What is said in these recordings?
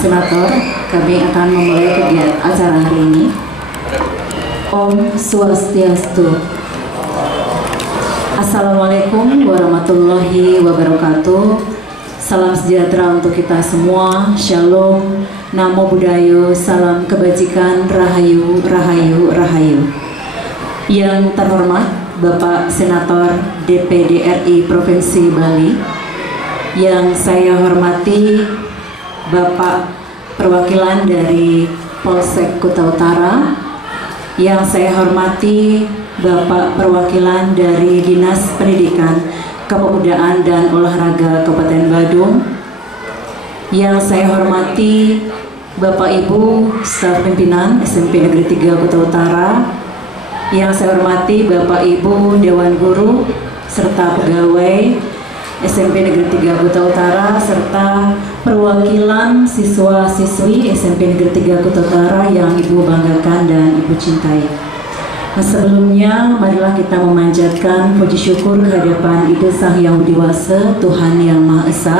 Senator, kami akan memulai kegiatan acara hari ini. Om Swastiastu. Assalamualaikum warahmatullahi wabarakatuh. Salam sejahtera untuk kita semua. Shalom, Namo Buddhaya, salam kebajikan, Rahayu, Rahayu, Rahayu. Yang terhormat Bapak Senator DPD RI Provinsi Bali, yang saya hormati Bapak perwakilan dari Polsek Kuta Utara, yang saya hormati Bapak perwakilan dari Dinas Pendidikan, Kepemudaan dan Olahraga Kabupaten Badung, yang saya hormati Bapak Ibu staf pimpinan SMP Negeri 3 Kuta Utara, yang saya hormati Bapak Ibu Dewan Guru serta pegawai SMP Negeri 3 Kuta Utara, serta perwakilan siswa-siswi SMP Negeri 3 Kuta Utara yang Ibu banggakan dan Ibu cintai. Nah, sebelumnya marilah kita memanjatkan puji syukur kehadapan Ida Sang Yang Widiwasa, Tuhan Yang Maha Esa,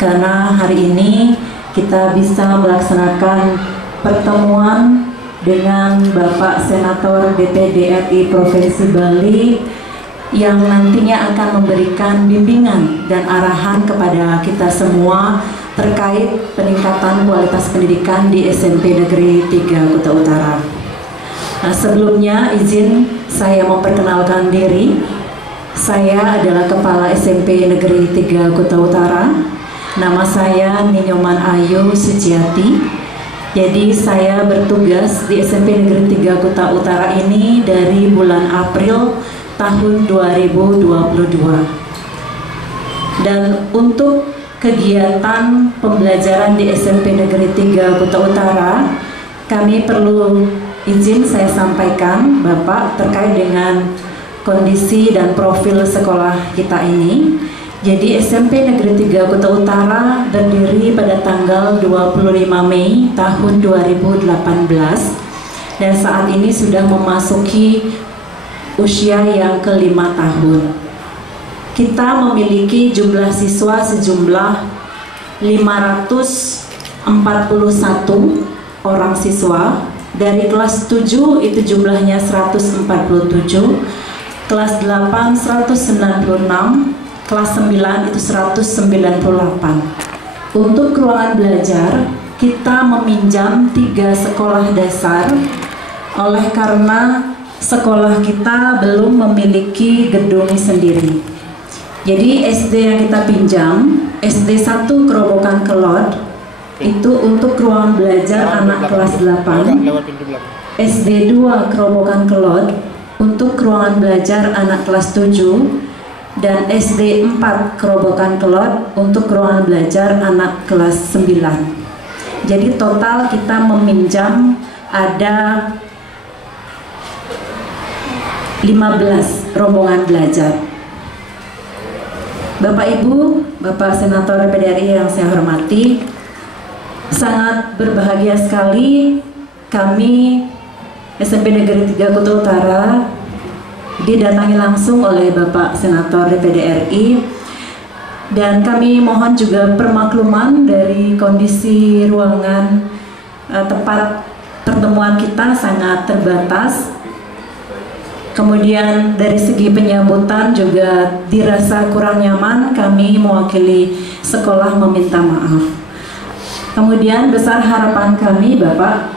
karena hari ini kita bisa melaksanakan pertemuan dengan Bapak Senator DPD RI Provinsi Bali yang nantinya akan memberikan bimbingan dan arahan kepada kita semua terkait peningkatan kualitas pendidikan di SMP Negeri 3 Kuta Utara. Nah, sebelumnya izin saya memperkenalkan diri. Saya adalah Kepala SMP Negeri 3 Kuta Utara. Nama saya Ninyoman Ayu Suciati. Jadi saya bertugas di SMP Negeri 3 Kuta Utara ini dari bulan April tahun 2022. Dan untuk kegiatan pembelajaran di SMP Negeri 3 Kuta Utara, kami perlu izin saya sampaikan Bapak terkait dengan kondisi dan profil sekolah kita ini. Jadi SMP Negeri 3 Kuta Utara berdiri pada tanggal 25 Mei tahun 2018 dan saat ini sudah memasuki usia yang ke-5 tahun. Kita memiliki jumlah siswa sejumlah 541 orang siswa. Dari kelas 7 itu jumlahnya 147, kelas 8 196, kelas 9 itu 198. Untuk ruangan belajar kita meminjam 3 sekolah dasar oleh karena sekolah kita belum memiliki gedung sendiri. Jadi SD yang kita pinjam, SD 1 Kerobokan Kelot, itu untuk ruangan belajar anak kelas 8, SD 2 Kerobokan Kelot untuk ruangan belajar anak kelas 7, dan SD 4 Kerobokan Kelot untuk ruangan belajar anak kelas 9. Jadi total kita meminjam ada 15 rombongan belajar. Bapak Ibu, Bapak Senator DPD RI yang saya hormati, sangat berbahagia sekali kami SMP Negeri 3 Kuta Utara didatangi langsung oleh Bapak Senator DPD RI, dan kami mohon juga permakluman dari kondisi ruangan tempat pertemuan kita sangat terbatas. Kemudian dari segi penyambutan juga dirasa kurang nyaman, kami mewakili sekolah meminta maaf. Kemudian besar harapan kami Bapak,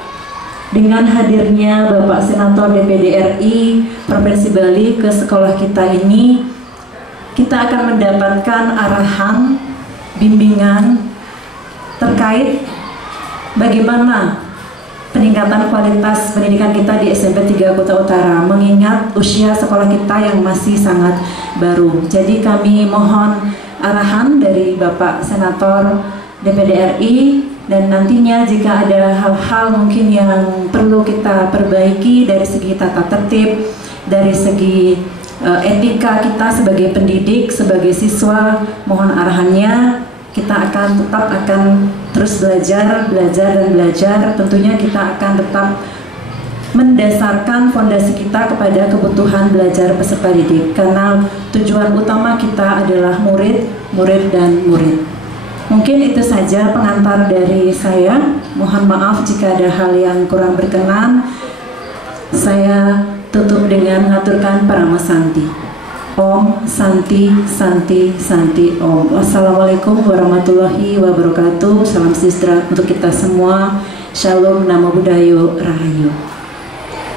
dengan hadirnya Bapak Senator DPD RI Provinsi Bali ke sekolah kita ini, kita akan mendapatkan arahan, bimbingan terkait bagaimana peningkatan kualitas pendidikan kita di SMP 3 Kuta Utara, mengingat usia sekolah kita yang masih sangat baru. Jadi kami mohon arahan dari Bapak Senator DPD RI, dan nantinya jika ada hal-hal mungkin yang perlu kita perbaiki dari segi tata tertib, dari segi etika kita sebagai pendidik, sebagai siswa, mohon arahannya. Kita tetap akan terus belajar dan belajar. Tentunya kita akan tetap mendasarkan fondasi kita kepada kebutuhan belajar peserta didik, karena tujuan utama kita adalah murid dan murid. Mungkin itu saja pengantar dari saya. Mohon maaf jika ada hal yang kurang berkenan. Saya tutup dengan mengaturkan Parama Santi. Om Santi Santi Santi Om. Wassalamualaikum warahmatullahi wabarakatuh. Salam sejahtera untuk kita semua. Shalom, Namo Buddhaya, Rahayu.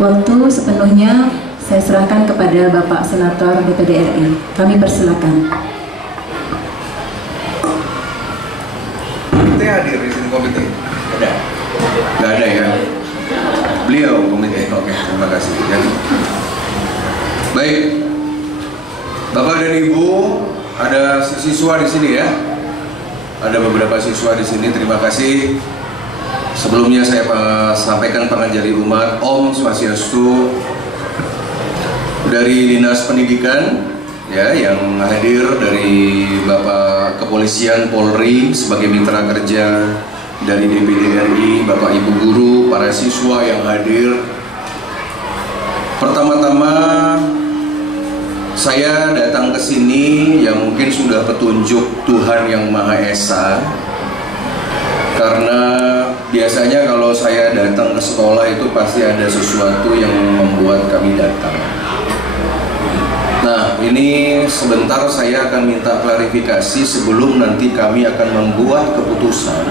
Waktu sepenuhnya saya serahkan kepada Bapak Senator DPD RI. Kami persilakan. Komite hadir di sini, komite? Ada? Nggak ada ya? Beliau komite. Oke, terima kasih ya. Baik, Bapak dan Ibu, ada siswa di sini ya. Ada beberapa siswa di sini. Terima kasih. Sebelumnya saya sampaikan pengajari umat Om Swastiastu dari Dinas Pendidikan ya, yang hadir dari Bapak Kepolisian Polri sebagai mitra kerja, dari DPD RI, Bapak Ibu guru, para siswa yang hadir. Pertama-tama saya datang ke sini yang mungkin sudah petunjuk Tuhan Yang Maha Esa, karena biasanya kalau saya datang ke sekolah itu pasti ada sesuatu yang membuat kami datang. Nah, ini sebentar saya akan minta klarifikasi sebelum nanti kami akan membuat keputusan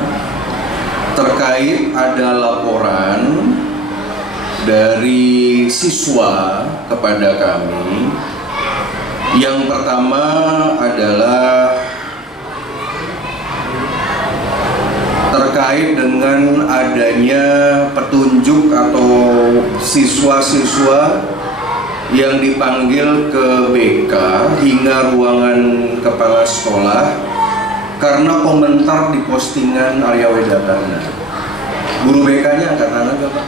terkait ada laporan dari siswa kepada kami. Yang pertama adalah terkait dengan adanya petunjuk atau siswa-siswa yang dipanggil ke BK hingga ruangan kepala sekolah karena komentar di postingan Arya Wedakana. Guru BK-nya angkat tangan Bapak.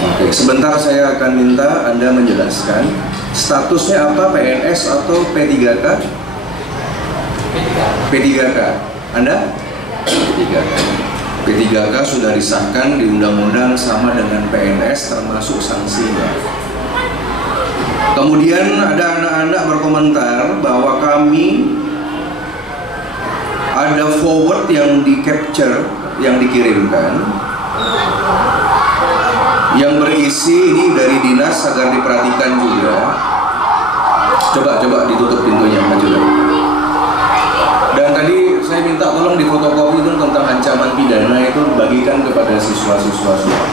Oke, sebentar saya akan minta Anda menjelaskan statusnya apa, PNS atau P3K? P3K. Anda? P3K. P3K sudah disahkan di undang-undang sama dengan PNS termasuk sanksinya. Kemudian ada anak-anak berkomentar bahwa kami ada forward yang di capture, yang dikirimkan, yang berisi ini dari dinas agar diperhatikan juga. Coba ditutup pintunya, maju. Dan tadi saya minta tolong di fotokopi itu tentang ancaman pidana itu bagikan kepada siswa-siswa semua.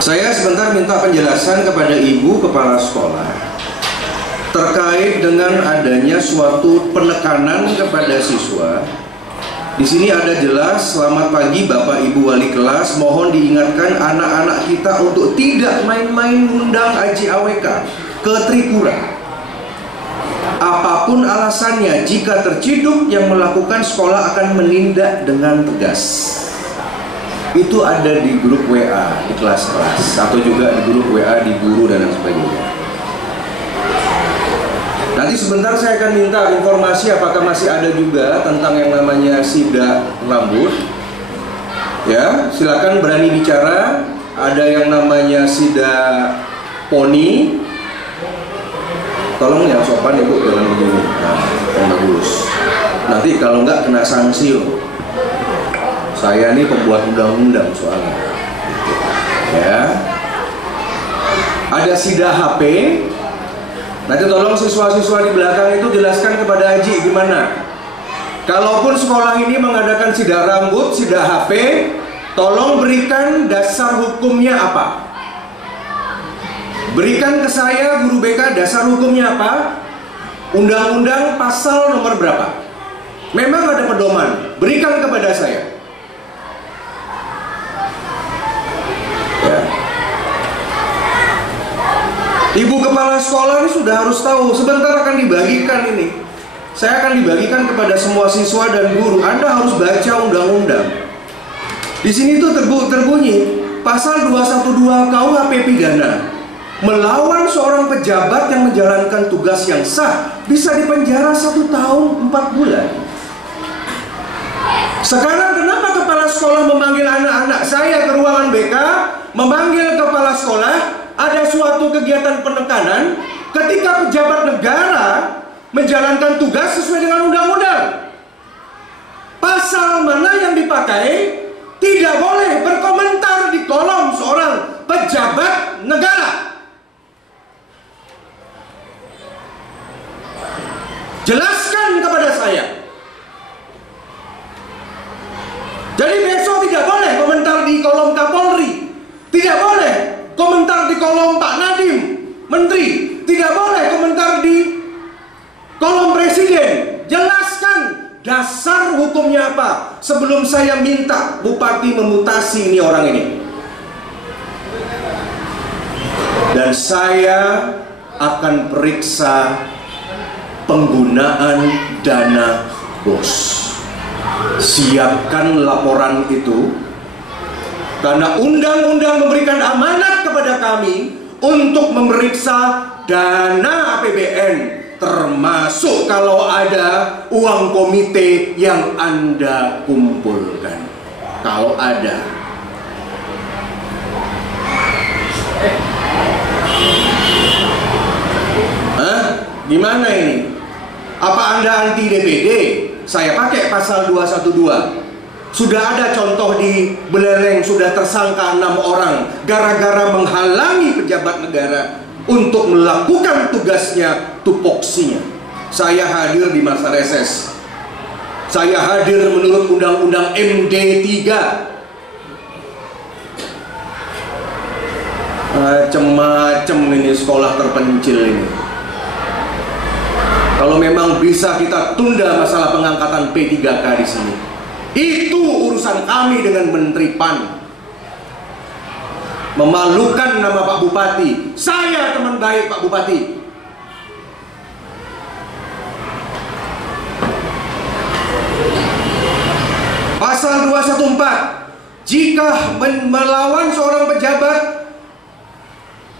Saya sebentar minta penjelasan kepada Ibu Kepala Sekolah terkait dengan adanya suatu penekanan kepada siswa. Di sini ada jelas, selamat pagi Bapak Ibu Wali kelas, mohon diingatkan anak-anak kita untuk tidak main-main undang Aji AWK ke Tripura. Apapun alasannya, jika terciduk yang melakukan sekolah akan menindak dengan tegas. Itu ada di grup WA di kelas-kelas atau juga di grup WA di guru dan lain sebagainya. Nanti sebentar saya akan minta informasi apakah masih ada juga tentang yang namanya sidak rambut. Ya, silakan berani bicara. Ada yang namanya sidak poni. Tolong yang sopan ya Bu, jangan begini. Nah, yang bagus. Nanti kalau nggak kena sanksi loh. Saya ini pembuat undang-undang soalnya. Ya. Ada sidak HP. Nanti tolong siswa-siswa di belakang itu jelaskan kepada Aji gimana. Kalaupun sekolah ini mengadakan sidak rambut, sidak HP, tolong berikan dasar hukumnya apa. Berikan ke saya guru BK dasar hukumnya apa. Undang-undang pasal nomor berapa. Memang ada pedoman, berikan kepada saya. Ibu Kepala Sekolah ini sudah harus tahu, sebentar akan dibagikan ini. Saya akan dibagikan kepada semua siswa dan guru. Anda harus baca undang-undang. Di sini tuh terbunyi pasal 212 KUHP pidana. Melawan seorang pejabat yang menjalankan tugas yang sah bisa dipenjara 1 tahun 4 bulan. Sekarang kenapa kepala sekolah memanggil anak-anak saya ke ruangan BK, memanggil kepala sekolah? Ada suatu kegiatan penekanan ketika pejabat negara menjalankan tugas sesuai dengan undang-undang. Pasal mana yang dipakai? Tidak boleh berkomentar di kolom seorang pejabat negara. Jelaskan kepada saya. Jadi besok tidak boleh komentar di kolom Kapolri, tidak boleh komentar di kolom Pak Nadiem, Menteri, tidak boleh komentar di kolom Presiden. Jelaskan dasar hukumnya apa sebelum saya minta Bupati memutasi ini orang ini. Dan saya akan periksa penggunaan dana BOS. Siapkan laporan itu, karena undang-undang memberikan amanat kepada kami untuk memeriksa dana APBN, termasuk kalau ada uang komite yang Anda kumpulkan. Kalau ada. Hah? Gimana ini? Apa Anda anti DPD? Saya pakai pasal 212. Sudah ada contoh di Belereng, sudah tersangka 6 orang gara-gara menghalangi pejabat negara untuk melakukan tugasnya tupoksinya. Saya hadir di masa reses. Saya hadir menurut Undang-Undang MD 3. Macem-macem ini sekolah terpencil ini. Kalau memang bisa kita tunda masalah pengangkatan P3K di sini, itu urusan kami dengan Menteri PAN. Memalukan nama Pak Bupati. Saya teman baik Pak Bupati. Pasal 214, jika melawan seorang pejabat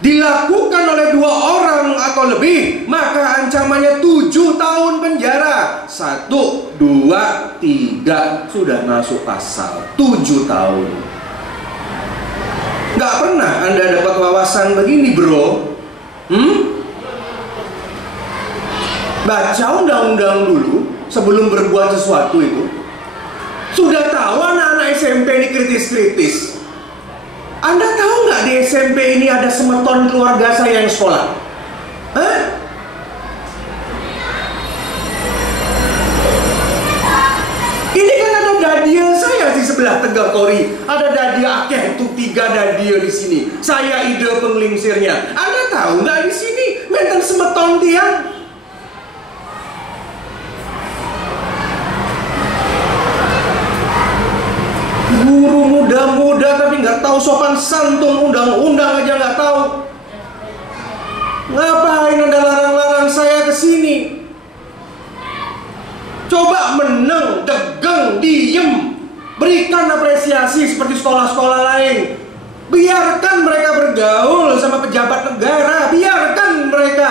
dilakukan oleh 2 orang atau lebih, maka ancamannya 7 tahun penjara. 1, 2, 3, sudah masuk pasal 7 tahun. Nggak pernah Anda dapat wawasan begini, bro. Baca undang-undang dulu sebelum berbuat sesuatu itu. Sudah tahu anak-anak SMP ini kritis-kritis. Anda tahu nggak di SMP ini ada semeton keluarga saya yang sekolah? Hah? Ini kan ada dadia saya di sebelah Tegal Kori. Ada dadia akeh tuh 3 dadia di sini. Saya ide penglingsirnya. Anda tahu nggak di sini menten semeton tiang? Guru muda-muda tapi nggak tahu sopan santun, undang-undang aja nggak tahu. Ngapain Anda larang-larang saya ke sini? Coba meneng, degeng, diem, berikan apresiasi seperti sekolah-sekolah lain. Biarkan mereka bergaul sama pejabat negara, biarkan mereka.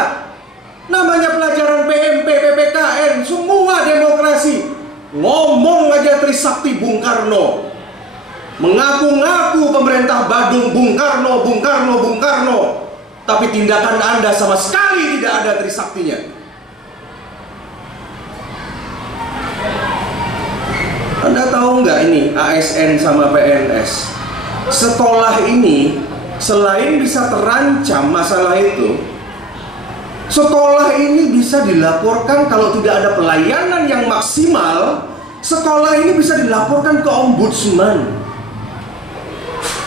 Namanya pelajaran PMP, PPKN, semua demokrasi. Ngomong aja Trisakti Bung Karno. Mengaku-ngaku pemerintah Badung Bung Karno, Bung Karno, Bung Karno, tapi tindakan Anda sama sekali tidak ada Trisaktinya. Anda tahu nggak ini ASN sama PNS? Sekolah ini selain bisa terancam masalah itu, sekolah ini bisa dilaporkan kalau tidak ada pelayanan yang maksimal. Sekolah ini bisa dilaporkan ke ombudsman.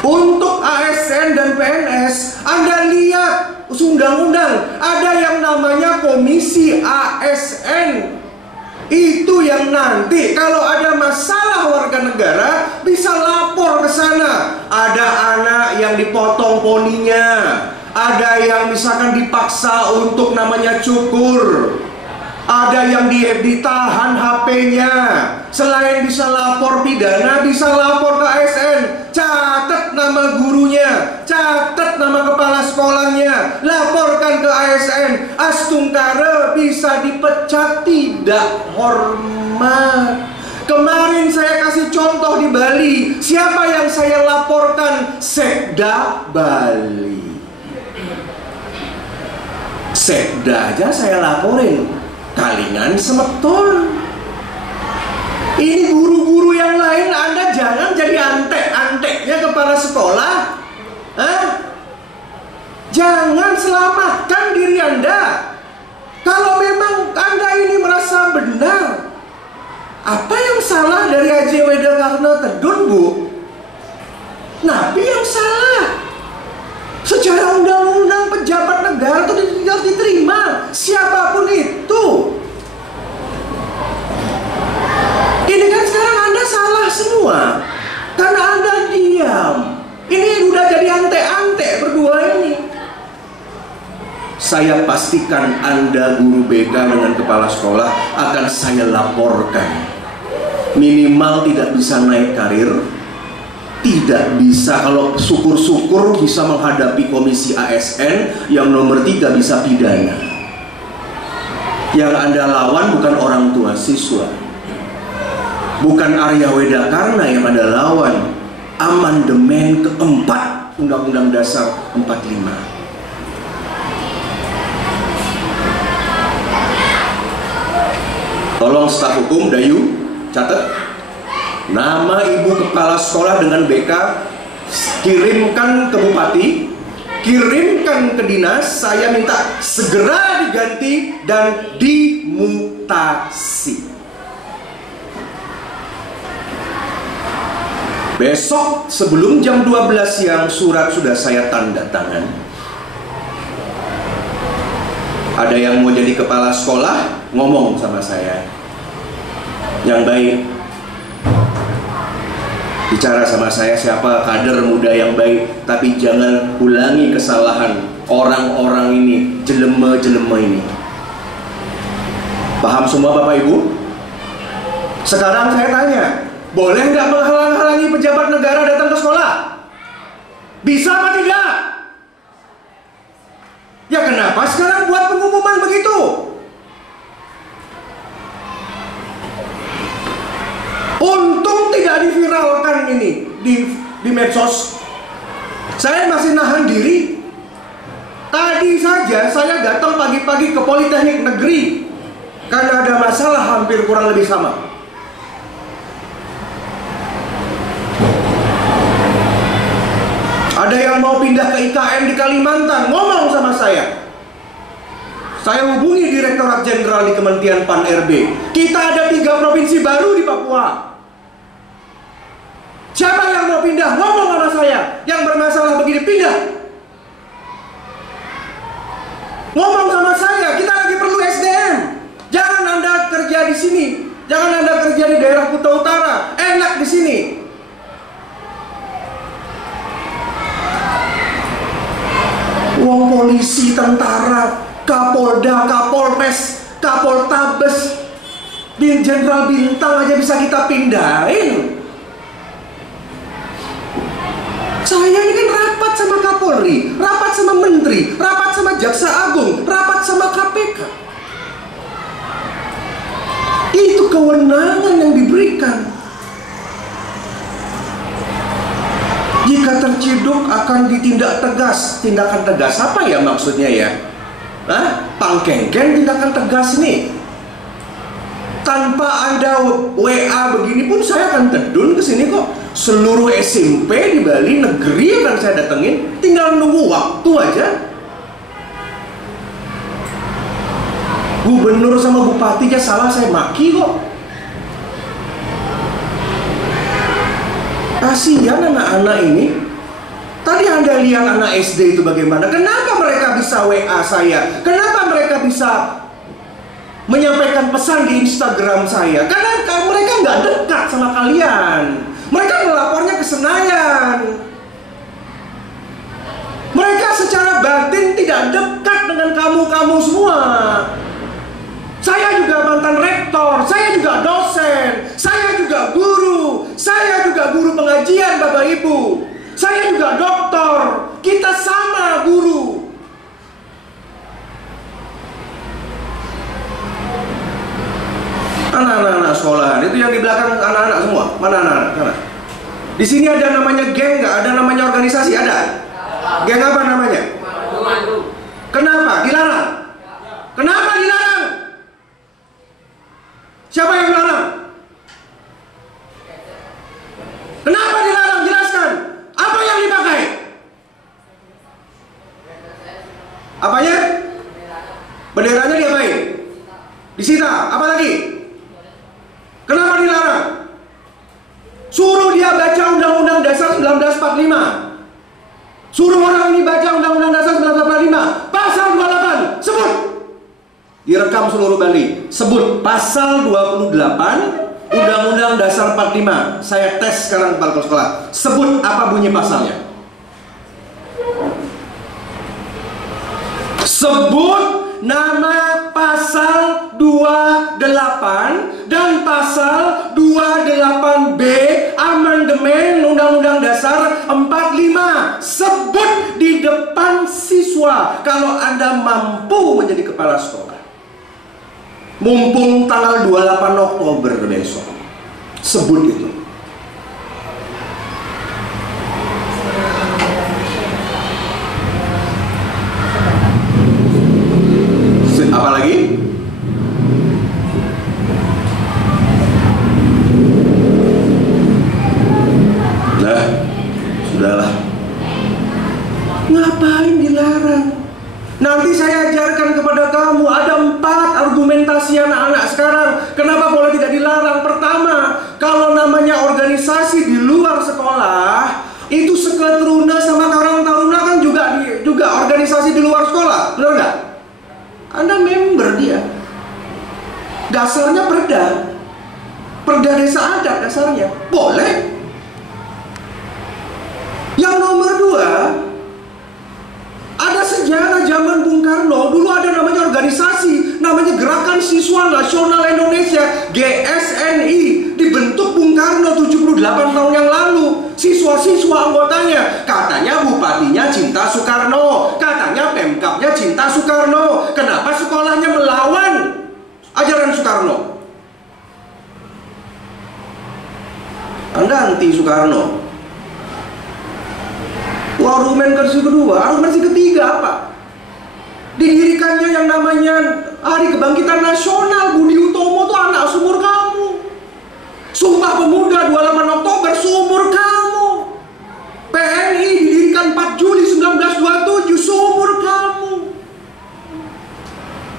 Untuk ASN dan PNS, Anda lihat undang-undang, ada yang namanya komisi ASN. Itu yang nanti kalau ada masalah warga negara bisa lapor ke sana. Ada anak yang dipotong poninya, ada yang misalkan dipaksa untuk namanya cukur, ada yang ditahan HP-nya. Selain bisa lapor pidana, bisa lapor ke ASN. Catat nama gurunya, catat nama kepala sekolahnya, laporkan ke ASN. Astungkara bisa dipecat, tidak hormat. Kemarin saya kasih contoh di Bali. Siapa yang saya laporkan? Sekda Bali. Sekda aja saya laporin. kalingan semeton. Ini guru-guru yang lain, Anda jangan jadi antek-anteknya kepala sekolah. Jangan selamatkan diri Anda. Kalau memang Anda ini merasa benar, apa yang salah dari Haji Weda Karna Tedun, Bu? Nabi yang salah. Secara undang-undang pejabat negara itu tidak diterima, siapapun itu. Ini kan sekarang Anda salah semua karena Anda diam. Ini udah jadi antek-antek berdua ini. Saya pastikan Anda guru BK dengan kepala sekolah akan saya laporkan. Minimal tidak bisa naik karir, tidak bisa, kalau syukur-syukur bisa menghadapi komisi ASN, yang nomor 3 bisa pidana. Yang Anda lawan bukan orang tua siswa, bukan Arya Weda Karna yang Anda lawan, amandemen keempat Undang-Undang Dasar 45. Tolong staf hukum, Dayu, catat nama ibu kepala sekolah dengan BK, kirimkan ke bupati, kirimkan ke dinas. Saya minta segera diganti dan dimutasi. Besok sebelum jam 12 siang surat sudah saya tanda tangan. Ada yang mau jadi kepala sekolah, ngomong sama saya yang baik, bicara sama saya siapa kader muda yang baik, tapi jangan ulangi kesalahan orang-orang ini, jelema-jelema ini. Paham semua Bapak Ibu? Sekarang saya tanya, boleh nggak menghalang-halangi pejabat negara datang ke sekolah? Bisa apa tidak? Ya kenapa sekarang buat pengumuman begitu? Untung tidak diviralkan ini di medsos. Saya masih nahan diri. Tadi saja saya datang pagi-pagi ke Politeknik Negeri karena ada masalah hampir kurang lebih sama. Ada yang mau pindah ke IKN di Kalimantan, ngomong sama saya. Saya hubungi Direktorat Jenderal di Kementerian Pan-RB. Kita ada 3 provinsi baru di Papua. Siapa yang mau pindah? Ngomong sama saya. Yang bermasalah begini, pindah. Ngomong sama saya, kita lagi perlu SDM. Jangan Anda kerja di sini. Jangan Anda kerja di daerah Kuta Utara. Enak di sini. Wong polisi, tentara, Kapolda, Kapolres, Kapoltabes, Jenderal Bintang aja bisa kita pindahin. Saya ini kan rapat sama Kapolri, rapat sama Menteri, rapat sama Jaksa Agung, rapat sama KPK. Itu kewenangan yang diberikan. Jika terciduk akan ditindak tegas. Tindakan tegas apa ya maksudnya ya? Pangkengken tindakan tegas nih. Tanpa Anda WA begini pun saya akan tedun ke sini kok. Seluruh SMP di Bali negeri akan saya datengin. Tinggal nunggu waktu aja. Gubernur sama bupati aja salah saya maki kok. Kasihan anak-anak ini. Tadi Anda lihat anak SD itu bagaimana? Kenapa mereka bisa WA saya? Kenapa mereka bisa menyampaikan pesan di Instagram saya? Karena mereka nggak dekat sama kalian. Mereka melapornya ke Senayan. Mereka secara batin tidak dekat dengan kamu-kamu semua. Saya juga mantan rektor, saya juga dosen, saya juga guru, saya juga guru pengajian Bapak Ibu, saya juga doktor, kita sama guru. Anak-anak sekolahan itu yang di belakang anak-anak semua, mana anak-anak? Sana. Di sini ada namanya geng nggak? Ada namanya organisasi? Ada? Geng apa namanya? Kenapa? Dilarang? Kenapa dilarang? Kenapa dilarang? Jelaskan. Apa yang dipakai? Apanya? Benderanya diapain? Disita. Apa lagi? Kenapa dilarang? Suruh dia baca Undang-Undang Dasar 1945. Suruh orang ini baca Undang-Undang Dasar 1945. Pasal 28. Sebut. Direkam seluruh Bali. Sebut pasal 28 Undang-Undang Dasar 45. Saya tes sekarang kepala sekolah. Sebut apa bunyi pasalnya. Sebut nama pasal 28 dan pasal 28B amandemen Undang-Undang Dasar 45. Sebut di depan siswa kalau Anda mampu menjadi kepala sekolah. Mumpung tanggal 28 Oktober besok. Sebut itu. Apa lagi? Nah, sudahlah. Ngapain dilarang? Nanti saya ajarkan kepada kamu. Ada 4 argumentasi anak-anak sekarang. Kenapa bola tidak dilarang? Pertama, kalau namanya organisasi di luar sekolah, itu Seketruna sama Karang Taruna kan juga organisasi di luar sekolah, benar nggak? Anda member dia. Dasarnya perda desa adat dasarnya. Boleh. Yang nomor 2, ada sejarah zaman Bung Karno. Dulu ada namanya organisasi, namanya Gerakan Siswa Nasional Indonesia, GSNI. Dibentuk Bung Karno 78 tahun yang lalu. Siswa-siswa anggotanya, katanya bupatinya cinta Soekarno, katanya pemkabnya cinta Soekarno. Kenapa sekolahnya melawan ajaran Soekarno? Anda anti Soekarno. Argumen kedua, argumen ketiga apa? Didirikannya yang namanya Hari Kebangkitan Nasional. Budi Utomo itu anak seumur kamu. Sumpah Pemuda 28 Oktober seumur kamu. PNI didirikan 4 Juli 1927 seumur kamu.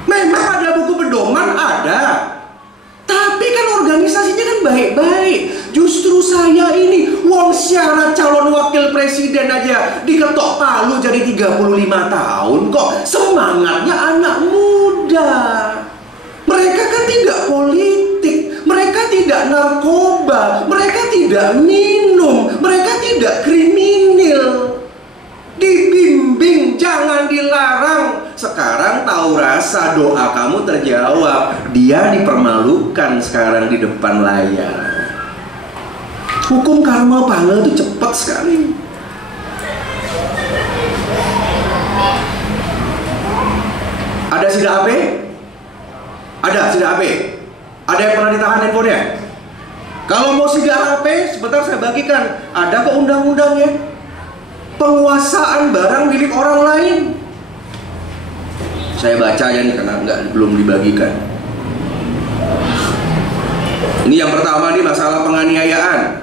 Memang ada buku pedoman, ada. Tapi kan organisasinya kan baik-baik. Justru saya ini wong syarat calon wakil presiden aja diketok palu jadi 35 tahun kok. Semangatnya anak muda. Mereka kan tidak politik, mereka tidak narkoba, mereka tidak minum, mereka tidak kriminal. Dibimbing, jangan dilarang. Sekarang tahu rasa doa kamu terjawab. Dia dipermalukan sekarang di depan layar. Hukum karma panel itu cepat sekali. Ada sidak AP? Ada sidak AP? Ada yang pernah ditahan handphonenya? Kalau mau sidak AP, sebentar saya bagikan. Ada kok undang-undangnya. Penguasaan barang milik orang lain. Saya baca ya nih karena belum dibagikan. Ini yang pertama nih masalah penganiayaan.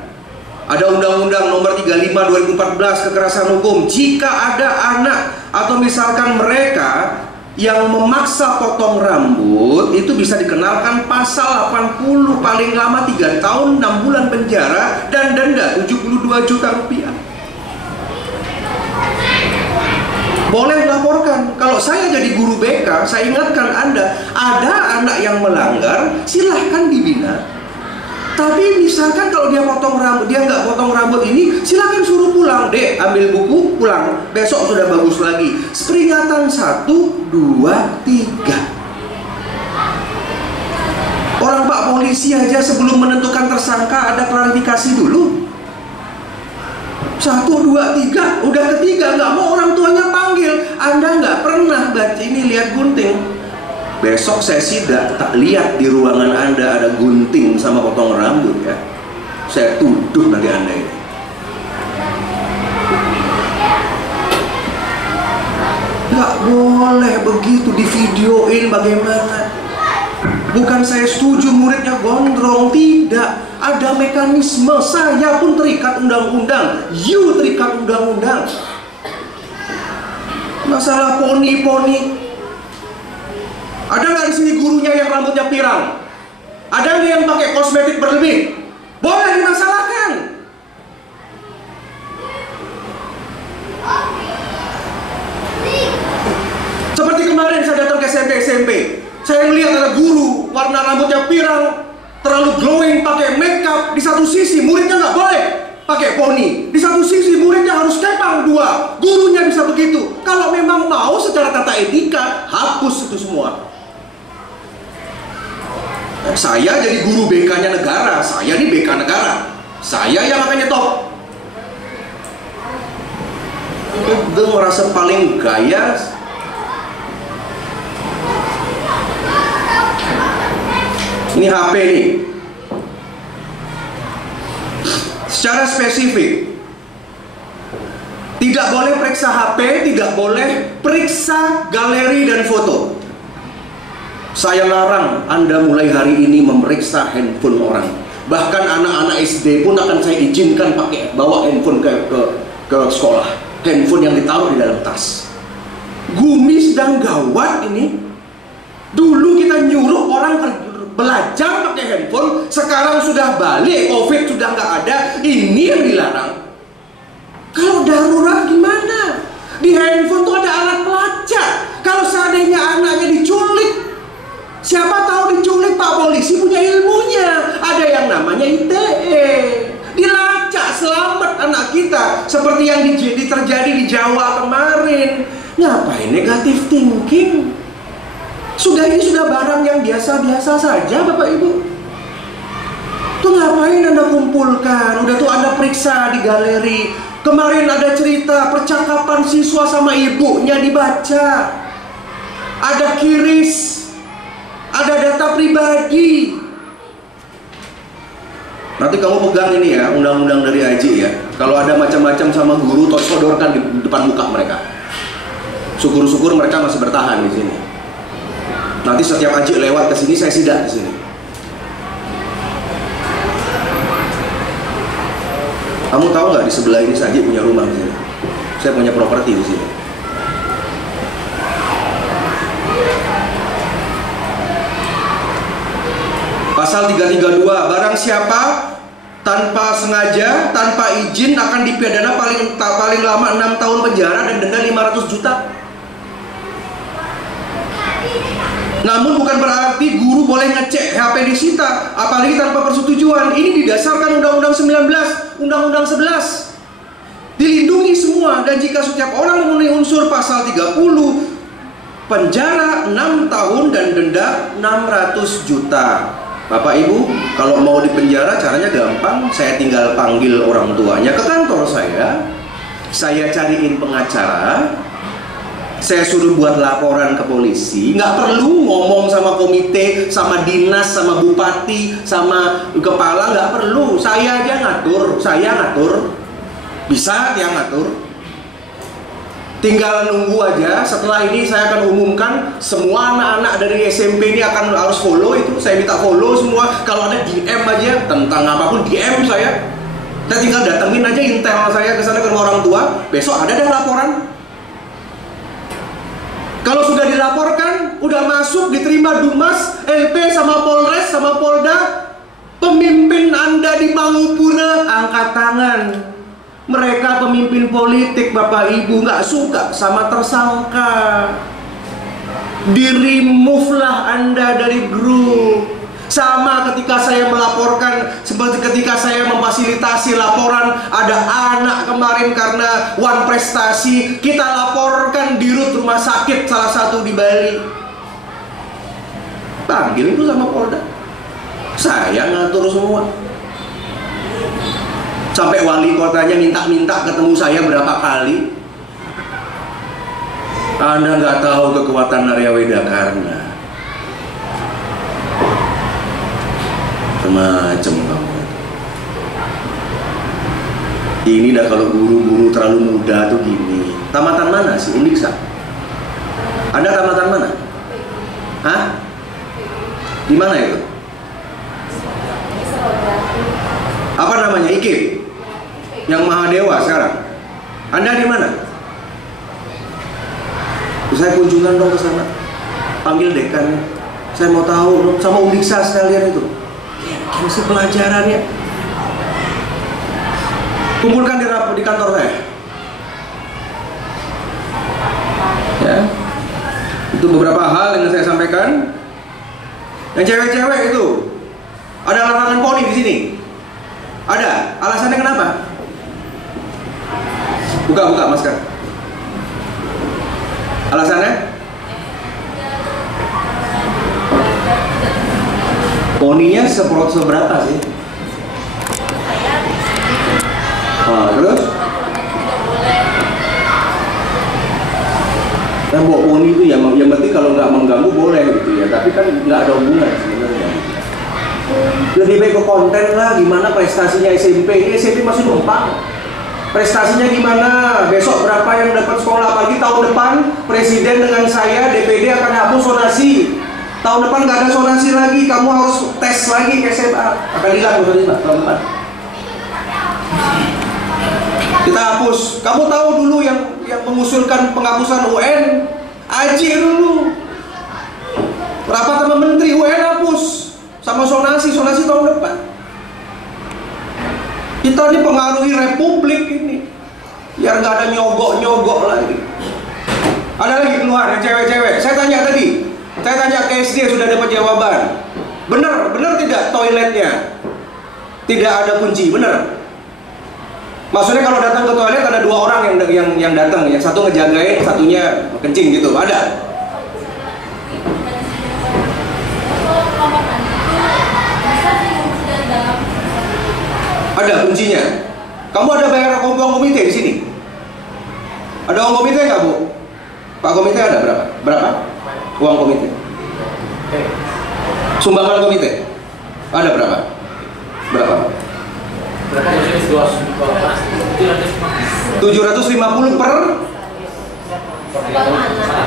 Ada Undang-Undang Nomor 35 2014 kekerasan hukum. Jika ada anak atau misalkan mereka yang memaksa potong rambut, itu bisa dikenakan pasal 80, paling lama 3 tahun 6 bulan penjara dan denda 72 juta rupiah. Boleh melaporkan. Kalau saya jadi guru BK, saya ingatkan Anda, ada anak yang melanggar, silahkan dibina. Tapi misalkan kalau dia potong rambut, dia nggak potong rambut ini, silahkan suruh pulang. Dek, ambil buku, pulang. Besok sudah bagus lagi. Peringatan 1, 2, 3. Orang Pak polisi aja sebelum menentukan tersangka ada klarifikasi dulu. 1, 2, 3, udah ketiga nggak mau orang tuanya panggil. Anda nggak pernah baca ini, lihat gunting. Besok saya sidak, tak lihat di ruangan Anda ada gunting sama potong rambut ya. Saya tuduh nanti Anda ini. Nggak boleh begitu di videoin bagaimana. Bukan saya setuju muridnya gondrong, tidak. ada mekanisme. Saya pun terikat undang-undang, you terikat undang-undang. Masalah poni-poni, ada nggak di sini gurunya yang rambutnya pirang? Ada nggak yang pakai kosmetik berlebih? Boleh dimasalahkan. Seperti kemarin saya datang ke SMP, saya melihat ada guru warna rambutnya pirang, terlalu glowing, pakai makeup. Di satu sisi muridnya nggak boleh pakai poni, di satu sisi muridnya harus kepang dua, gurunya bisa begitu. Kalau memang mau secara tata etika, hapus itu semua. Saya jadi guru BK-nya negara, saya ini BK negara, saya yang akan nyetop. Itu merasa paling gaya. Ini HP nih. Secara spesifik, tidak boleh periksa HP, tidak boleh periksa galeri dan foto. Saya larang Anda mulai hari ini memeriksa handphone orang. Bahkan anak-anak SD pun akan saya izinkan pakai bawa handphone ke sekolah. Handphone yang ditaruh di dalam tas. Gumi sedang gawat ini. Dulu kita nyuruh orang belajar pakai handphone, sekarang sudah balik, COVID sudah nggak ada, ini yang dilarang. Kalau darurat gimana? Di handphone tuh ada alat pelacak. Kalau seandainya anaknya diculik, siapa tahu diculik, Pak Polisi punya ilmunya. Ada yang namanya ITE. Dilacak, selamat anak kita. Seperti yang terjadi di Jawa kemarin. Ngapain negatif thinking? Ini sudah barang yang biasa-biasa saja, Bapak Ibu. Tuh ngapain Anda kumpulkan? Udah tuh Anda periksa di galeri. Kemarin ada cerita percakapan siswa sama ibunya dibaca. Ada kiris, ada data pribadi. Nanti kamu pegang ini ya, undang-undang dari Aji ya. Kalau ada macam-macam sama guru, sodorkan di depan muka mereka. Syukur-syukur mereka masih bertahan di sini. Nanti setiap Aji lewat ke sini, saya sidak di sini. Kamu tahu nggak di sebelah ini Aji punya rumah di sini? Saya punya properti di sini. Pasal 332, barang siapa tanpa sengaja, tanpa izin akan dipidana paling lama 6 tahun penjara dan denda 500 juta. Namun bukan berarti guru boleh ngecek HP disita, apalagi tanpa persetujuan. Ini didasarkan Undang-Undang 19, Undang-Undang 11. Dilindungi semua, dan jika setiap orang memenuhi unsur pasal 30, penjara 6 tahun dan denda 600 juta. Bapak Ibu, kalau mau dipenjara caranya gampang. Saya tinggal panggil orang tuanya ke kantor saya cariin pengacara, saya suruh buat laporan ke polisi. Nggak perlu ngomong sama komite, sama dinas, sama bupati, sama kepala, nggak perlu. Saya aja ngatur, bisa dia ngatur. Tinggal nunggu aja. Setelah ini saya akan umumkan, semua anak-anak dari SMP ini harus follow itu. Saya minta follow semua. Kalau ada DM aja tentang apapun, DM saya. Saya tinggal datengin aja intel saya ke sana ke rumah orang tua. Besok ada laporan. Kalau sudah dilaporkan, udah masuk, diterima Dumas, LP sama Polres sama Polda, pemimpin Anda di Mangupura angkat tangan. Mereka pemimpin politik, Bapak Ibu, nggak suka sama tersangka. Di-remove lah Anda dari grup. Sama ketika saya melaporkan, seperti ketika saya memfasilitasi laporan, ada anak kemarin karena wan prestasi, kita laporkan di rut rumah sakit salah satu di Bali. Panggil itu sama Polda. Saya ngatur semua. Sampai wali kotanya minta ketemu saya berapa kali. Anda nggak tahu kekuatan Arya Wedakarna. Macam kamu. Ini dah kalau guru-guru terlalu muda tuh gini. Tamatan mana sih Indiksa? Anda tamatan mana? Hah? Di mana itu? Apa namanya? IKIP yang Mahadewa sekarang. Anda di mana? Saya kunjungan dong ke sana. Panggil dekannya. Saya mau tahu sama Undiksa sekalian itu. Mesti pelajarannya. Kumpulkan di kantor saya. Ya. Itu beberapa hal yang saya sampaikan. Yang cewek-cewek itu ada larangan poni di sini. Ada. Alasannya kenapa? Buka masker. Alasannya? Poninya seberapa sih? Terus? Nah, bawa poni itu yang penting kalau nggak mengganggu boleh gitu ya. Tapi kan nggak ada hubungan sebenarnya. Lebih baik ke konten lah, gimana prestasinya SMP. Ini SMP masih numpang. Prestasinya gimana? Besok berapa yang dapat sekolah? Apalagi tahun depan presiden dengan saya DPD akan hapus sonasi. Tahun depan nggak ada sonasi lagi, kamu harus tes lagi ke SMA. Akan hilang tahun depan. Kita hapus. Kamu tahu dulu yang mengusulkan penghapusan UN? Aji dulu. Rapat sama menteri UN hapus. Sama sonasi tahun depan. Kita ini pengaruhi republik ini. Biar nggak ada nyogok lagi. Ada lagi keluar yang cewek-cewek. Saya tanya ke SD sudah dapat jawaban. Benar tidak toiletnya tidak ada kunci, benar? Maksudnya kalau datang ke toilet ada dua orang yang datang, yang satu ngejagain, satunya kencing gitu, ada? Ada kuncinya. Kamu ada bayar uang komite di sini? Ada uang komite nggak, Bu? Pak komite ada berapa? Berapa? Uang komite. Sumbangan komite. Ada berapa? Berapa? 750 per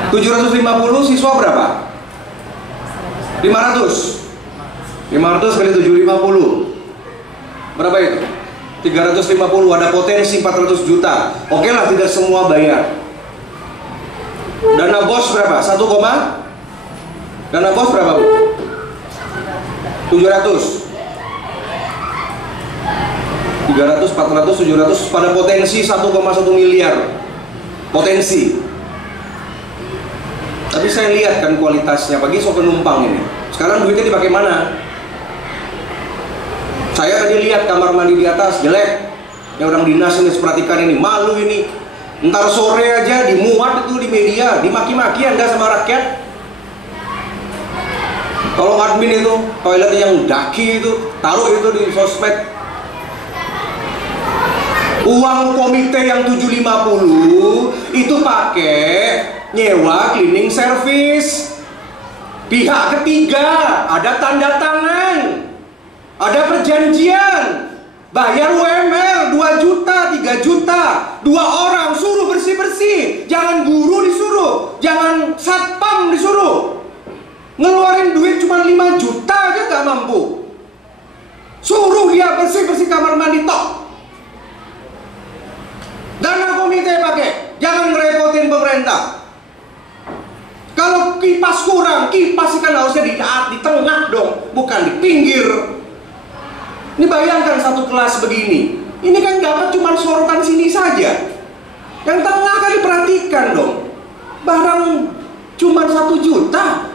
750 siswa berapa? 500 kali 750 berapa itu? 350, ada potensi 400 juta. Oke lah, tidak semua bayar. Dana bos berapa? 1, dana bos berapa, Bu? 700 300, 400, 700 pada potensi 1,1 miliar potensi. Tapi saya lihat kan kualitasnya, bagi so penumpang ini. Sekarang duitnya dipakai mana? Saya tadi lihat kamar mandi di atas jelek. Yang orang dinas ini perhatikan ini, malu ini. Ntar sore aja dimuat itu di media, dimaki-maki Anda sama rakyat. Kalau admin itu toiletnya yang daki itu, taruh itu di sosmed. Uang komite yang 750 itu pakai nyewa cleaning service. Pihak ketiga ada tanda tangan, ada perjanjian, bayar UMR 2 juta, 3 juta, 2 orang suruh bersih-bersih. Jangan guru disuruh, jangan satpam disuruh. Ngeluarin duit cuma 5 juta aja gak mampu. Suruh dia bersih-bersih kamar mandi tok. Dana komite pakai, jangan ngerepotin pemerintah. Kalau kipas kurang, kipas kan harusnya di tengah dong, bukan di pinggir. Ini bayangkan satu kelas begini, ini kan dapat cuma sorotan sini saja. Yang tengah kan diperhatikan dong. Barang cuma 1 juta.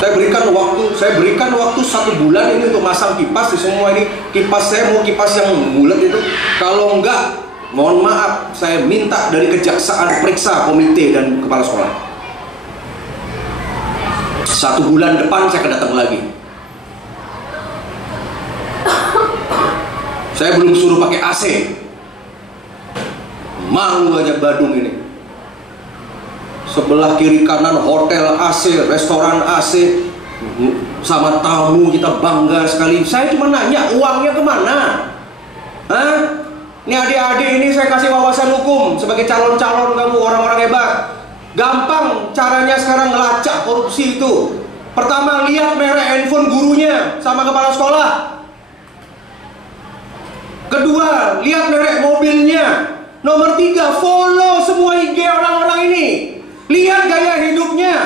Saya berikan waktu 1 bulan ini untuk masang kipas di semua ini. Kipas saya mau kipas yang bulat itu. Kalau enggak, mohon maaf, saya minta dari kejaksaan periksa komite dan kepala sekolah. 1 bulan depan saya akan datang lagi. Saya belum suruh pakai AC. Malu aja Badung ini. Sebelah kiri kanan hotel AC, restoran AC, sama tamu kita bangga sekali. Saya cuma nanya uangnya kemana? Hah? Ini adik-adik ini saya kasih wawasan hukum sebagai calon-calon kamu, orang-orang hebat. Gampang caranya sekarang ngelacak korupsi itu. Pertama, lihat merek handphone gurunya sama kepala sekolah. Kedua, lihat merek mobilnya. Nomor 3, follow semua IG orang-orang ini. Lihat gaya hidupnya,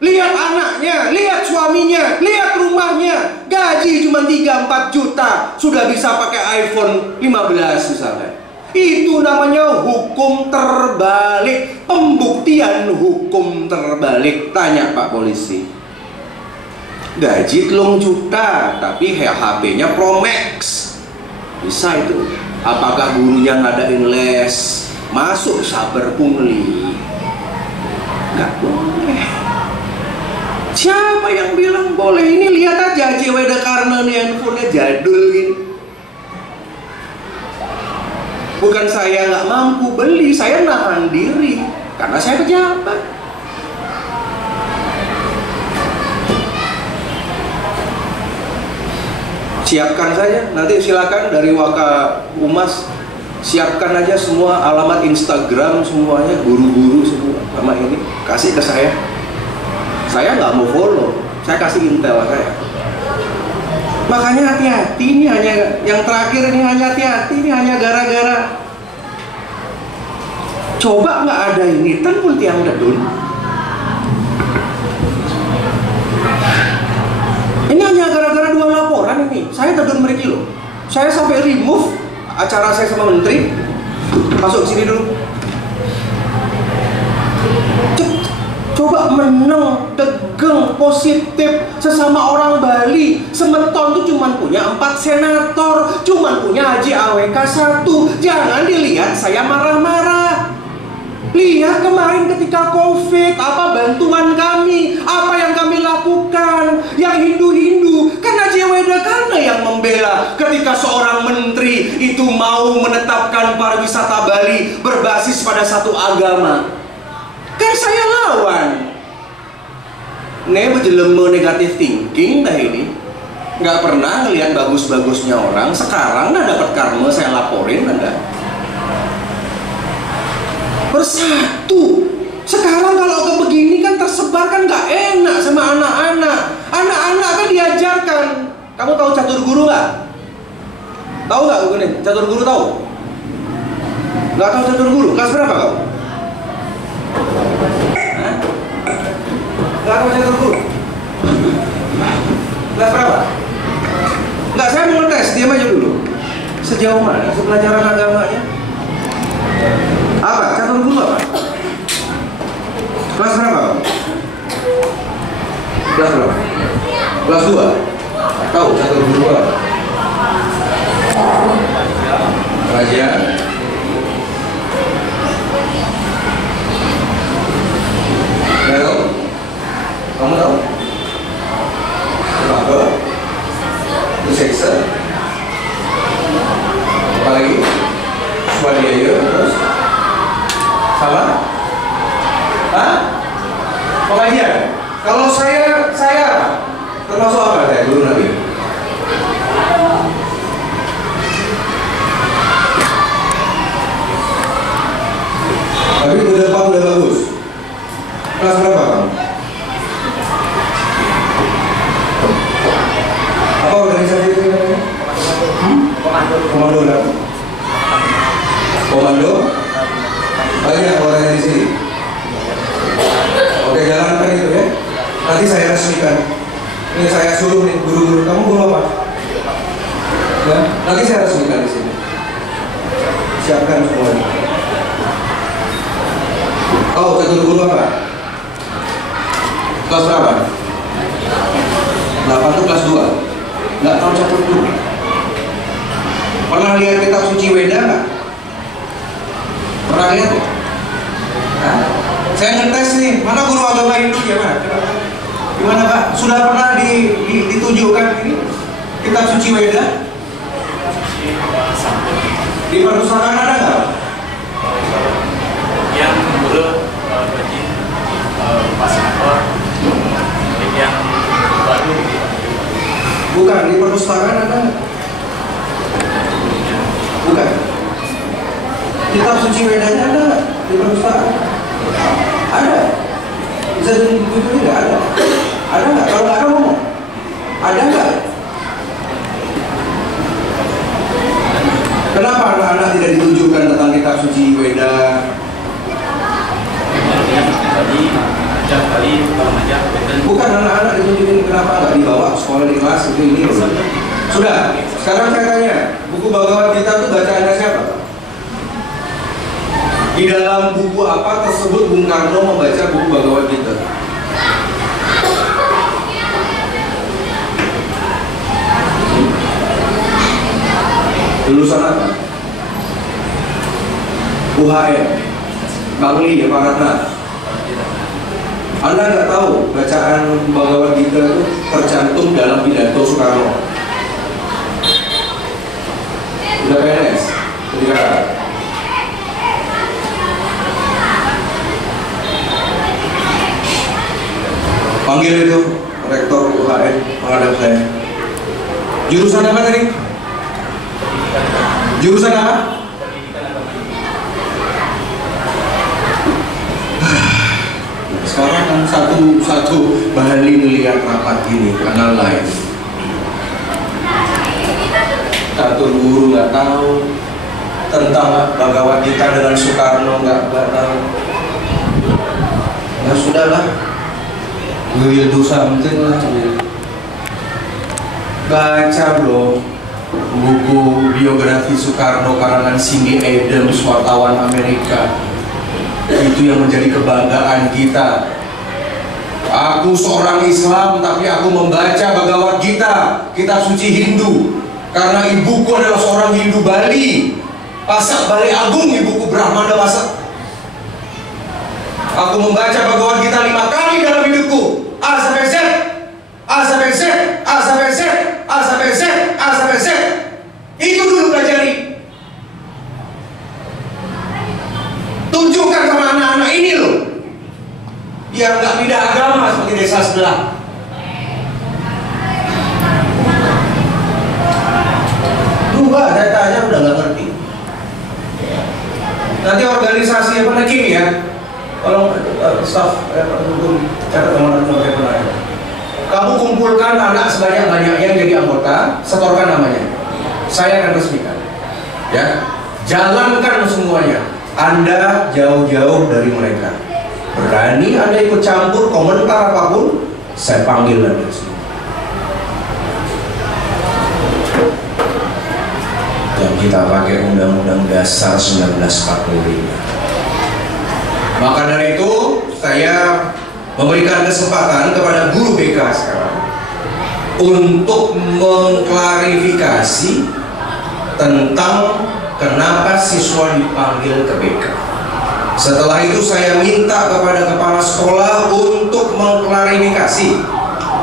lihat anaknya, lihat suaminya, lihat rumahnya. Gaji cuma 3-4 juta, sudah bisa pakai iPhone 15 misalnya. Itu namanya hukum terbalik, pembuktian hukum terbalik. Tanya Pak Polisi. Gaji 3 juta, tapi HP-nya Pro Max. Bisa itu. Apakah gurunya ngadain les? Masuk saber pungli? Nggak boleh. Siapa yang bilang boleh? Ini lihat aja Weda karena nih handphonenya jadul gini. Bukan saya nggak mampu beli, saya nahan diri karena saya pejabat. Siapkan saja, nanti silakan dari Waka Humas siapkan aja semua alamat Instagram semuanya, guru-guru semua sama ini kasih ke saya. Saya nggak mau follow, saya kasih intel saya. Makanya hati-hati, ini hanya yang terakhir ini hanya hati-hati, ini hanya gara-gara coba nggak ada ini pun tiang dedun. Ini hanya gara-gara 2 laporan ini. Saya dedun mereka loh. Saya sampai remove acara saya sama menteri. Masuk sini dulu. Coba menang, degeng, positif sesama orang Bali. Semeton tuh cuman punya 4 senator, cuman punya Haji AWK 1. Jangan dilihat saya marah-marah. Lihat kemarin ketika COVID, apa bantuan kami, apa yang kami lakukan. Yang Hindu-Hindu, kan Haji Weda karena yang membela ketika seorang menteri itu mau menetapkan pariwisata Bali berbasis pada satu agama. Kan saya lawan. Nih berjelema negatif thinking dah ini. Nggak pernah ngelihat bagus-bagusnya orang. Sekarang dah dapat karma saya laporin anda. Bersatu. Sekarang kalau begini kan tersebar kan nggak enak sama anak-anak. Anak-anak kan diajarkan. Kamu tahu catur guru nggak? Tahu nggak begini? Catur guru tahu? Nggak tahu catur guru? Kelas berapa kamu? Nggak tahu catur guru? Kelas berapa? Nggak, saya mau ngetes, diam aja dulu. Sejauh mana pelajaran agamanya? Apa? Catur guru apa? Kelas berapa? Kelas berapa? Kelas 2? Tahu catur guru apa? Kerajaan. Nggak tahu? Kamu tahu? Apa? Seksa. Apa lagi? Swadhyaya. Terus? Sama? Hah? Pengajian? Kalau saya termasuk apa saya guru Nabi? Tapi udah depan udah bagus. Kelas berapa kamu? Apa organisasi itu namanya? Komando berapa? Komando? Banyak orang di sini. Oke, jalankan itu ya. Nanti saya resmikan. Ini saya suruh nih guru-guru. Kamu guru apa? Ya, nanti saya resmikan di sini. Siapkan semuanya. Oh, catur guru apa? Kelas berapa? 8 itu kelas 2. Nggak tahu catur guru. Pernah lihat kitab suci Weda nggak? Pernah lihat? Nah, saya ngetes nih, mana guru agama Hindu gimana? Gimana Pak? Sudah pernah ditunjukkan ini kitab suci Weda? Di perpustakaan ada nggak? Yang dulu bagi paspor yang baru. Bukan, di perpustakaan ada nggak? Bukan. Kitab suci Wedanya ada di perpustakaan? Ada. Bisa dibutuhin nggak ada? Ada nggak? Kalau nggak ada ngomong. Ada nggak? Kenapa anak-anak tidak ditunjukkan tentang kitab suci Weda? Tadi jam kali kalau ngajak Bukan anak-anak ditunjukin, kenapa nggak dibawa ke sekolah di kelas itu ini? Sudah. Sekarang saya tanya, buku Bhagavad Gita itu bacaannya siapa? Di dalam buku apa tersebut Bung Karno membaca buku Bhagavad Gita? Lulusan apa? UHM, Bangli ya Pak Ratna. Anda nggak tahu bacaan Bhagavad Gita itu tercantum dalam pidato Soekarno. Udah PNS, ketika panggil itu rektor UHM menghadap saya. Jurusan apa tadi? Jurusan apa? Sekarang kan satu Bahali melihat rapat ini kanal lain. Satu guru nggak tahu tentang Bhagavad Gita dengan Soekarno nggak tahu. Ya sudahlah, will do something lah. Baca bro buku biografi Soekarno karangan Cindy Adams, wartawan Amerika. Itu yang menjadi kebanggaan kita. Aku seorang Islam tapi aku membaca Bhagavad Gita, kitab suci Hindu, karena ibuku adalah seorang Hindu Bali. Pasak Balai Agung ibuku Brahmana Pasak. Aku membaca Bhagavad Gita 5 kali dalam hidupku. A sampai Z, A sampai Z, A sampai Z, A sampai Z, A sampai Z. Itu dulu pelajari. Tunjukkan sama anak-anak ini loh, biar nggak pindah agama seperti desa sebelah. Dua datanya udah nggak ngerti. Nanti organisasi apa lagi ya? Kalau staff hukum catat teman-teman, kamu kumpulkan anak sebanyak-banyaknya jadi anggota, setorkan namanya. Saya akan resmikan. Ya, jalankan semuanya. Anda jauh-jauh dari mereka. Berani Anda ikut campur komentar apapun, saya panggil Anda semua. Dan kita pakai Undang-Undang Dasar 1945. Maka dari itu, saya memberikan kesempatan kepada guru BK sekarang untuk mengklarifikasi tentang kenapa siswa dipanggil ke BK. Setelah itu saya minta kepada kepala sekolah untuk mengklarifikasi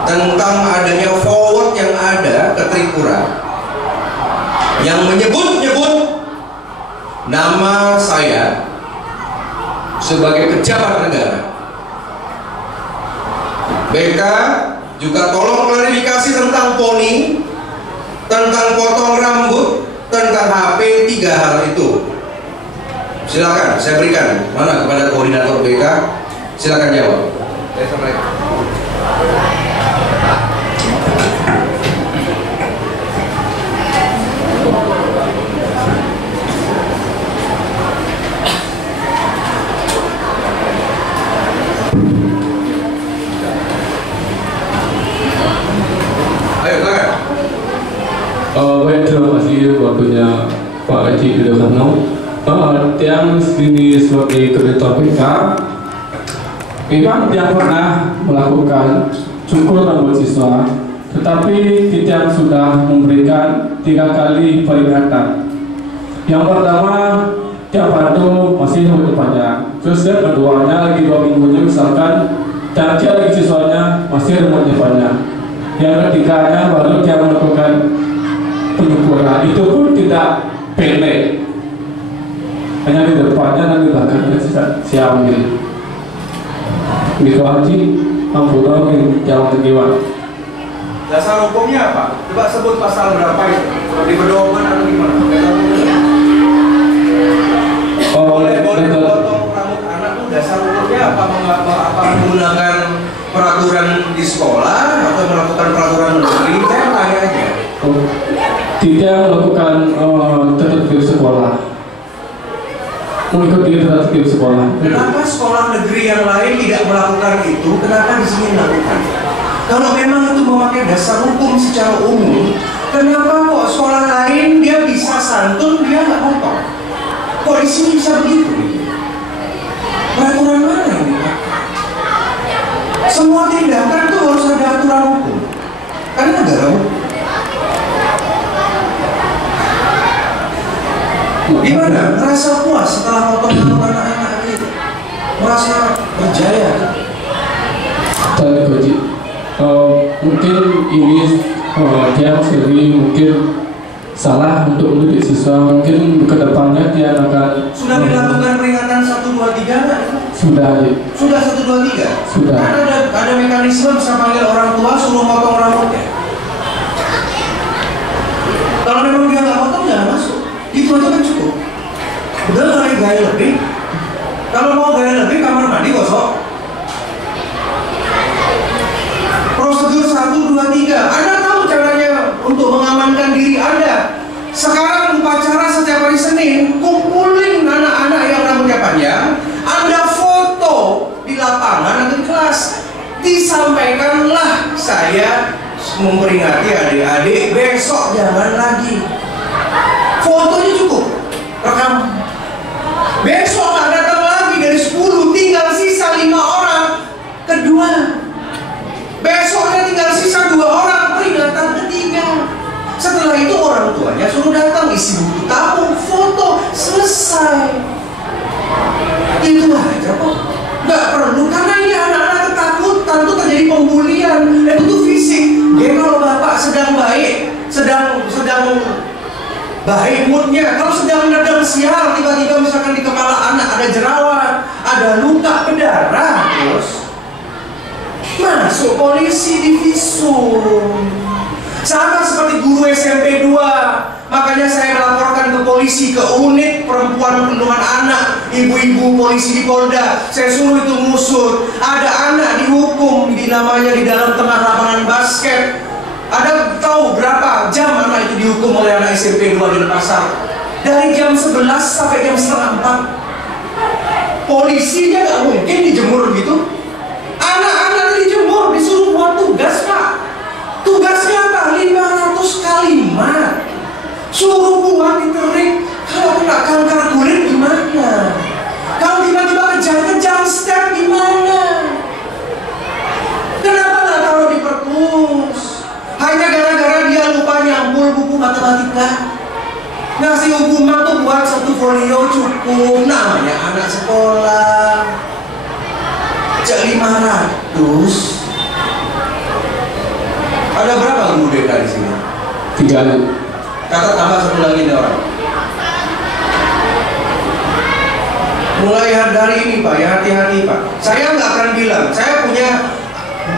tentang adanya forward yang ada ke Tripura yang menyebut-nyebut nama saya sebagai pejabat negara. BK juga tolong klarifikasi tentang poni, tentang potong rambut, tentang HP, 3 hal itu. Silakan, saya berikan mana kepada koordinator BK. Silakan jawab. Ayo, silakan. Baik, terima kasih waktunya Pak Haji Widodo. Yang ini sebagai koordinator BK, memang tidak pernah melakukan cukur rambut siswa, tetapi kita sudah memberikan 3 kali peringatan. Yang pertama, tiap bantu masih rambut panjang. Terus yang keduanya lagi 2 minggunya misalkan, dan dia lagi siswanya masih rambutnya panjang. Yang ketiganya baru dia melakukan penyukuran, itu pun tidak pendek, hanya di depannya dan di belakangnya siap gitu. Gitu Haji, ampun yang tergiwa. Dasar hukumnya apa? Coba sebut pasal berapa itu? Di pedoman atau gimana? Boleh potong rambut anak tuh dasar hukumnya apa? Apa menggunakan peraturan di sekolah atau melakukan peraturan negeri? Saya tanya aja. Tidak melakukan tertib sekolah, mengikuti tertib sekolah. Kenapa sekolah negeri yang lain tidak melakukan itu? Kenapa di sini melakukan? Kalau memang itu memakai dasar hukum secara umum, kenapa kok sekolah lain dia bisa santun, dia nggak potong? Kok di sini bisa begitu? Peraturan mana ini? Semua tindakan itu harus ada aturan hukum. Kan negara hukum. Gimana? Merasa puas setelah potong anak-anak itu? Merasa berjaya? Tadi Koji, mungkin ini dia sendiri mungkin salah untuk mendidik siswa, mungkin kedepannya dia akan sudah dilakukan peringatan 1, 2, 3 nggak? Sudah 1, 2, 3? Sudah. Kan ada mekanisme bisa panggil orang tua suruh potong rambutnya. Kalau memang dia nggak potong jangan masuk. Itu aja kan cukup. Udah nggak gaya lebih. Kalau mau gaya lebih kamar mandi kosong. Prosedur 1, 2, 3. Anda tahu caranya untuk mengamankan diri Anda. Sekarang upacara setiap hari Senin, kumpulin anak-anak yang rambutnya panjang, Anda foto di lapangan atau di kelas. Disampaikanlah, saya memperingati adik-adik, besok jangan lagi. Fotonya cukup, rekam. Besok nggak datang lagi dari 10, tinggal sisa 5 orang. Kedua, besoknya tinggal sisa 2 orang, peringatan ketiga. Setelah itu orang tuanya suruh datang, isi buku tabung, foto, selesai. Itu aja kok. Nggak perlu, karena ini anak-anak ketakutan, tuh terjadi pembulian, dan itu fisik. Jadi kalau bapak sedang baik, sedang baik moodnya, kalau sedang sedang sial, tiba-tiba misalkan di kepala anak ada jerawat, ada luka berdarah, terus masuk polisi di visum. Sama seperti guru SMP 2. Makanya saya melaporkan ke polisi, ke unit perempuan perlindungan anak, ibu-ibu polisi di Polda. Saya suruh itu ngusut. Ada anak dihukum namanya di dalam tengah lapangan basket. Ada tahu berapa jam anak itu dihukum oleh anak SMP 2 di Denpasar? Dari jam 11 sampai jam setengah 4. Polisinya nggak mungkin dijemur gitu. Anak-anak dijemur, disuruh buat tugas, Pak. Tugasnya apa? 500 kalimat. Suruh buat diterik. Kalau kena kanker kulit gimana? Kalau tiba-tiba kejang-kejang step gimana? Kenapa nggak taruh di perpus? Hanya gara-gara dia lupa nyampul buku matematika. Ngasih hukuman tuh buat 1 folio cukup. Namanya anak sekolah. Cek 500. Ada berapa guru BK di sini? 3. Kata tambah 1 lagi nih orang. Mulai dari ini Pak, ya hati-hati Pak. Saya nggak akan bilang, saya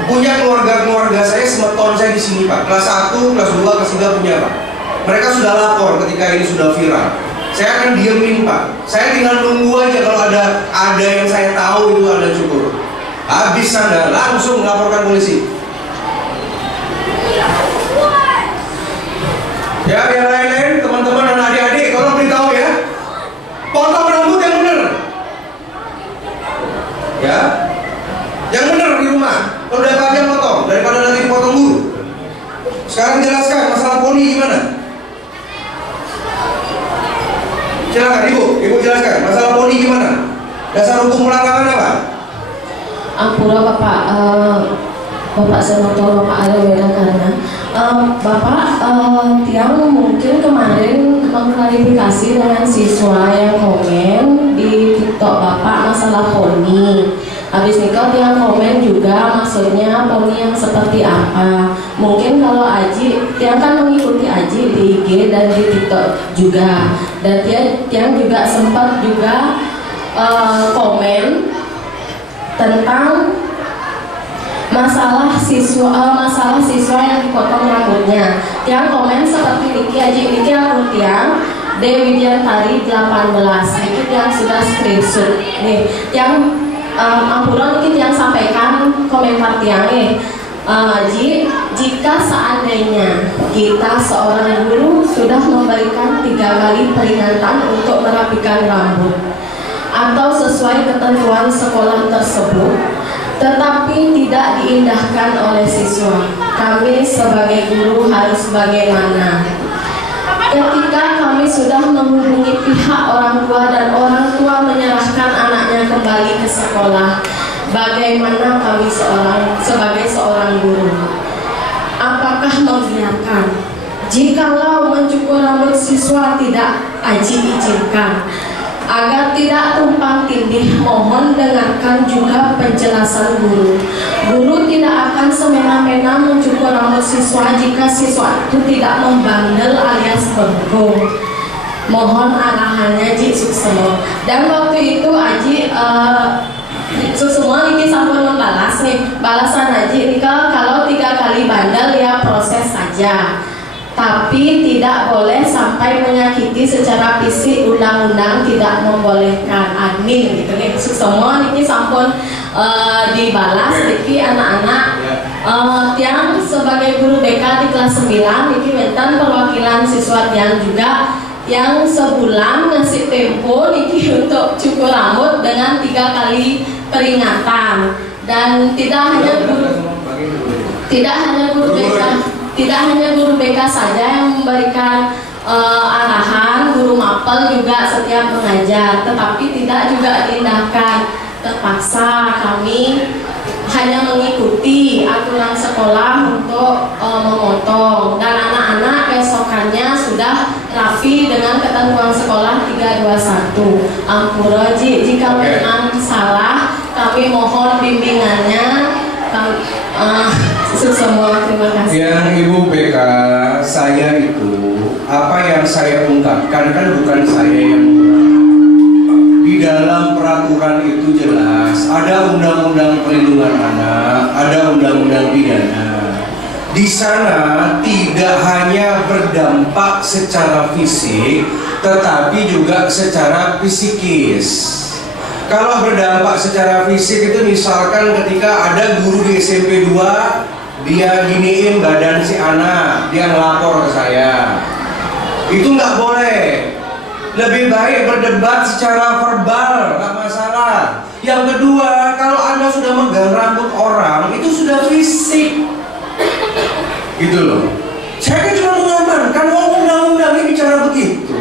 punya keluarga saya semeton saya di sini Pak. Kelas 1, kelas 2, kelas 3 punya Pak. Mereka sudah lapor ketika ini sudah viral. Saya akan diemin Pak. Saya tinggal nunggu aja kalau ada yang saya tahu itu ada cukur. Habis Anda langsung melaporkan polisi. Ya, yang lain-lain, teman-teman dan adik-adik, tolong beritahu ya. Potong rambut yang benar. Ya, yang benar di rumah. Kalau udah panjang potong, daripada nanti dipotong guru. Sekarang jelaskan masalah poni gimana. Silakan Ibu jelaskan masalah poni gimana. Dasar hukum pelanggaran apa? Ampura Bapak, Bapak saya mau tahu Bapak ada beda karena Bapak tiang mungkin kemarin mengklarifikasi dengan siswa yang komen di TikTok Bapak masalah poni. Habis nikah tiang komen juga maksudnya poni yang seperti apa. Mungkin kalau Aji, tiang kan mengikuti Aji di IG dan di TikTok juga. Dan tiang juga sempat juga komen tentang masalah siswa yang dipotong rambutnya. Tiang komen seperti Niki akun tiang Dewi Diantari 18. Itu yang sudah screenshot nih. Tiang ampura mungkin yang sampaikan komentar tiang jika seandainya kita seorang guru sudah memberikan 3 kali peringatan untuk merapikan rambut atau sesuai ketentuan sekolah tersebut, tetapi tidak diindahkan oleh siswa, kami sebagai guru harus bagaimana? Ketika kami sudah menghubungi pihak orang tua dan orang tua menyerahkan anaknya kembali ke sekolah, bagaimana kami sebagai seorang guru? Apakah membiarkan? Jikalau mencukur rambut siswa tidak Aji izinkan, agar tidak tumpang tindih, mohon dengarkan juga penjelasan guru. Guru tidak akan semena-mena mencukur rambut siswa jika siswa itu tidak membandel alias bengkung. Mohon arahannya Ji Suksemo. Dan waktu itu Aji semua ini sampun membalas nih, balasan Aji ini kalau 3 kali bandel ya proses saja, tapi tidak boleh sampai menyakiti secara fisik, undang-undang tidak membolehkan, admin gitu nih. Semua ini sampun dibalas, jadi anak-anak yang sebagai guru BK di kelas 9 ini mentan perwakilan siswa yang juga yang sebulan ngasih tempo niki untuk cukur rambut dengan 3 kali peringatan. Dan tidak hanya guru BK saja yang memberikan arahan, guru mapel juga setiap mengajar, tetapi tidak juga diindahkan. Terpaksa kami hanya mengikuti aturan sekolah untuk memotong, dan anak-anak besokannya sudah rapi dengan ketentuan sekolah 321. Ampura Ji, jika memang salah kami mohon bimbingannya. Semua terima kasih. Yang Ibu BK, saya itu apa yang saya ungkapkan kan bukan saya yang di dalam peraturan itu jelas ada undang-undang perlindungan anak, ada undang-undang pidana. Di sana tidak hanya berdampak secara fisik, tetapi juga secara psikis. Kalau berdampak secara fisik itu misalkan ketika ada guru di SMP 2, dia giniin badan si anak, dia ngelapor ke saya, itu nggak boleh. Lebih baik berdebat secara verbal, nggak masalah. Yang kedua, kalau Anda sudah megang rambut orang, itu sudah fisik, gitu loh. Saya kan cuma mengamankan, undang-undang ini bicara begitu.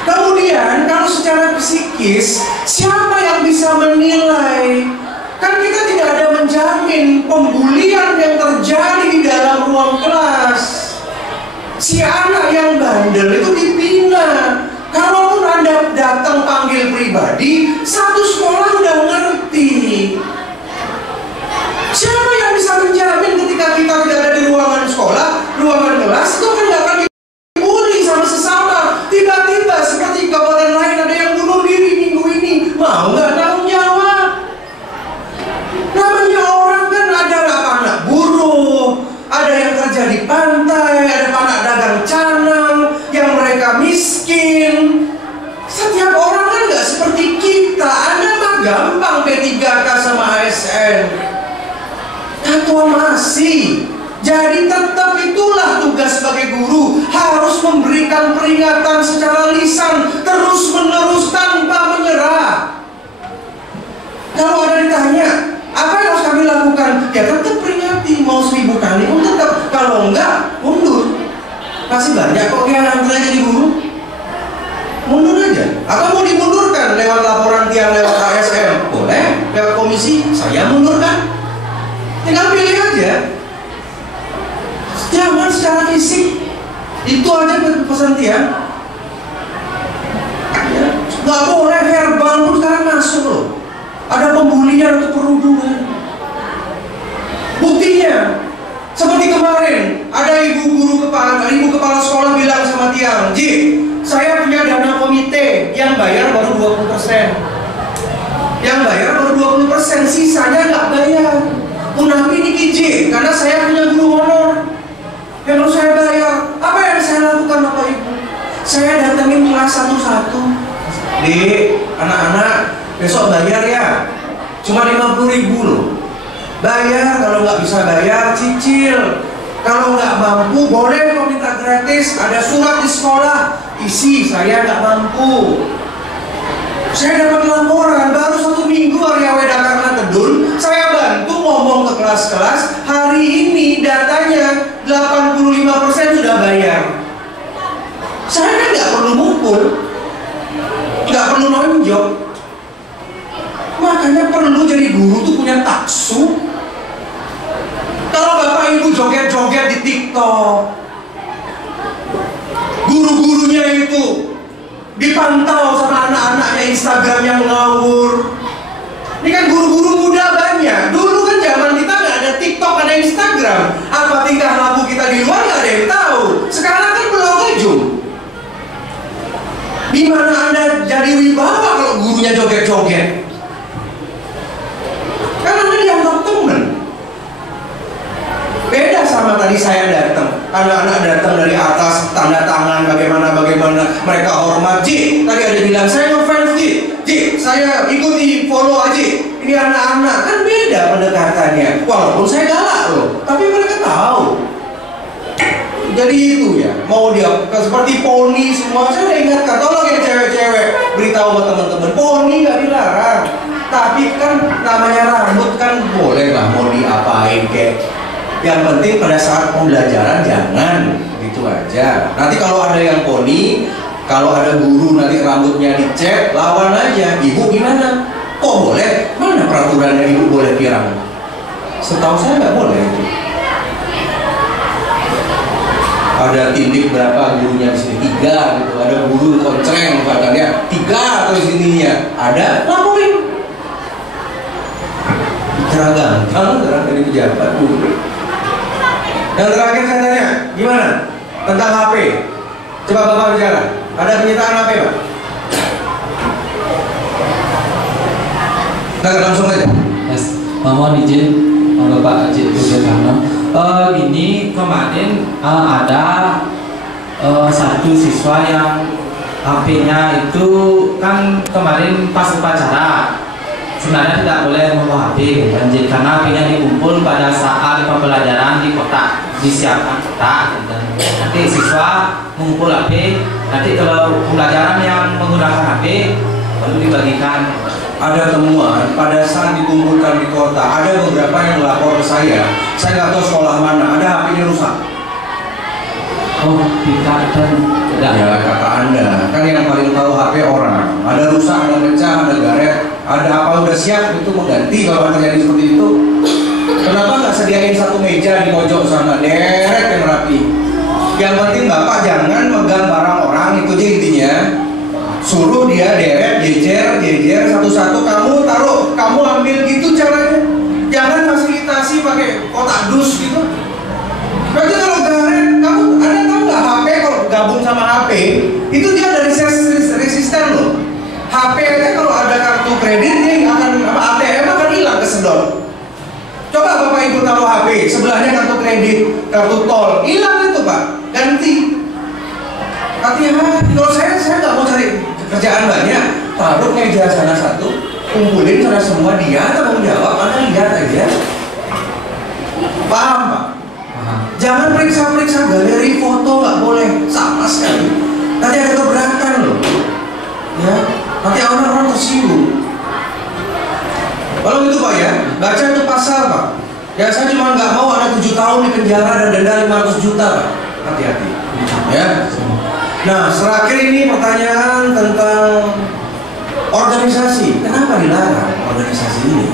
Kemudian kalau secara psikis, siapa yang bisa menilai? Kan kita tidak ada menjamin pembulian yang terjadi di dalam ruang kelas. Si anak yang bandel itu dibina. Kalaupun Anda datang panggil pribadi, satu sekolah udah ngerti. Siapa yang bisa menjamin ketika kita tidak ada di ruangan sekolah, ruangan kelas, itu kan nggak akan dibully sama sesama. Tiba-tiba seperti kabupaten lain ada yang bunuh diri minggu ini, mau nggak tanggung jawab? Namanya orang kan ada anak buruh, ada yang kerja di pantai, ada anak dagang canang, yang mereka miskin. Setiap orang kan nggak seperti kita. Anda mah gampang P3K sama ASN. Ketua masih. Jadi tetap itulah tugas sebagai guru, harus memberikan peringatan secara lisan terus-menerus tanpa menyerah. Kalau ada ditanya, apa yang harus kami lakukan? Ya tetap peringati, mau 1000 kali pun tetap. Kalau enggak, mundur. Masih banyak kok yang antara jadi guru. Mundur aja. Atau mau dimundurkan lewat laporan tiang lewat ASN? Boleh. Lewat komisi, saya mundurkan. Tinggal pilih aja. Jangan secara fisik. Itu aja pesan tiang. Ya, nggak boleh verbal pun sekarang masuk loh. Ada pembulian atau perundungan. Buktinya, seperti kemarin ada ibu kepala sekolah bilang sama tiang, Ji, saya punya dana komite, yang bayar baru 20%. Yang bayar baru 20%, sisanya nggak bayar. Unapi niki Ji, karena saya punya guru honor yang harus saya bayar. Apa yang saya lakukan Bapak Ibu? Saya datengin kelas satu-satu. Di anak-anak besok bayar ya. Cuma 50.000 loh. Bayar, kalau nggak bisa bayar, cicil. Kalau nggak mampu, boleh kok minta gratis. Ada surat di sekolah, isi saya nggak mampu. Saya dapat laporan baru 1 minggu Arya Weda Karna Tedun, saya bantu ngomong ke kelas-kelas. Hari ini datanya 85% sudah bayar. Saya kan nggak perlu mukul, nggak perlu nonjok. Makanya perlu jadi guru tuh punya taksu. Kalau bapak ibu joget-joget di TikTok, guru-gurunya itu dipantau sama anak-anaknya Instagram yang ngawur. Ini kan guru-guru muda banyak. Dulu kan zaman kita nggak ada TikTok, ada Instagram. Apa tingkah laku kita di luar nggak ada yang tahu. Sekarang kan belum ujung. Di mana Anda jadi wibawa kalau gurunya joget-joget? Kan Anda dianggap teman. Beda sama tadi saya datang, anak-anak datang dari atas, tanda tangan, bagaimana mereka hormat. Ji, tadi ada bilang saya ngefans Ji, saya ikuti follow aja. Ini anak-anak kan beda pendekatannya. Walaupun saya galak loh, tapi mereka tahu. Jadi itu ya, mau dia seperti poni semua. Saya udah ingatkan, tolong yang cewek-cewek beritahu ke teman-teman, poni nggak dilarang. Tapi kan namanya rambut kan boleh lah mau diapain kayak. Yang penting pada saat pembelajaran jangan gitu aja. Nanti kalau ada yang poni, kalau ada guru nanti rambutnya dicek, lawan aja. Ibu gimana? Kok boleh? Mana peraturannya ibu boleh pirang? Setahu saya nggak boleh. Ada tindik berapa gurunya di sini? 3 gitu. Ada guru koncreng katanya 3 atau di sininya. Ada, laporin. Seragam, kalau dari pejabat guru. Yang terakhir saya tanya, gimana tentang HP? Coba Bapak bicara. Ada penyitaan HP, Pak? Nah, langsung aja. Yes. Mohon izin Bapak Haji Karno. Ini kemarin ada satu siswa yang HP-nya itu kan kemarin pas upacara. Sebenarnya tidak boleh membawa HP karena HP-nya dikumpul pada saat pembelajaran di kotak, disiapkan kotak, dan nanti siswa mengumpul HP. Nanti kalau pembelajaran yang menggunakan HP baru dibagikan. Ada temuan pada saat dikumpulkan di kota, ada beberapa yang melapor ke saya. Saya nggak tahu sekolah mana, ada HP-nya rusak. Oh, tidak dan Ya kata Anda, kan yang paling tahu HP orang. Ada rusak, ada pecah, ada garet, ada apa udah siap itu mengganti kalau terjadi seperti itu. Kenapa nggak sediain satu meja di pojok sana, deret yang rapi. Yang penting Bapak jangan megang barang orang, itu aja intinya. Suruh dia deret, jejer satu-satu, kamu taruh, kamu ambil gitu caranya. Jangan fasilitasi pakai kotak dus gitu. Berarti kalau garet, kamu ada tahu nggak HP kalau gabung sama HP itu dia ada resisten loh. HP aja kalau ada kartu kredit dia akan ATM akan hilang kesedot. Coba Bapak Ibu taruh HP sebelahnya kartu kredit, kartu tol, hilang itu Pak, ganti. Hati-hati. Kalau saya nggak mau cari kerjaan banyak, taruh meja sana satu, kumpulin sana semua, dia tanggung jawab, Anda lihat aja. Paham Pak? Jangan periksa-periksa galeri foto, nggak boleh sama sekali. Nanti ada keberatan loh, ya. Nanti orang-orang tersinggung. Kalau gitu Pak ya, baca itu pasal Pak. Ya saya cuma nggak mau anak 7 tahun di penjara dan denda 500 juta Pak. Hati-hati. Ya. Nah, terakhir ini pertanyaan tentang organisasi. Kenapa dilarang organisasi ini?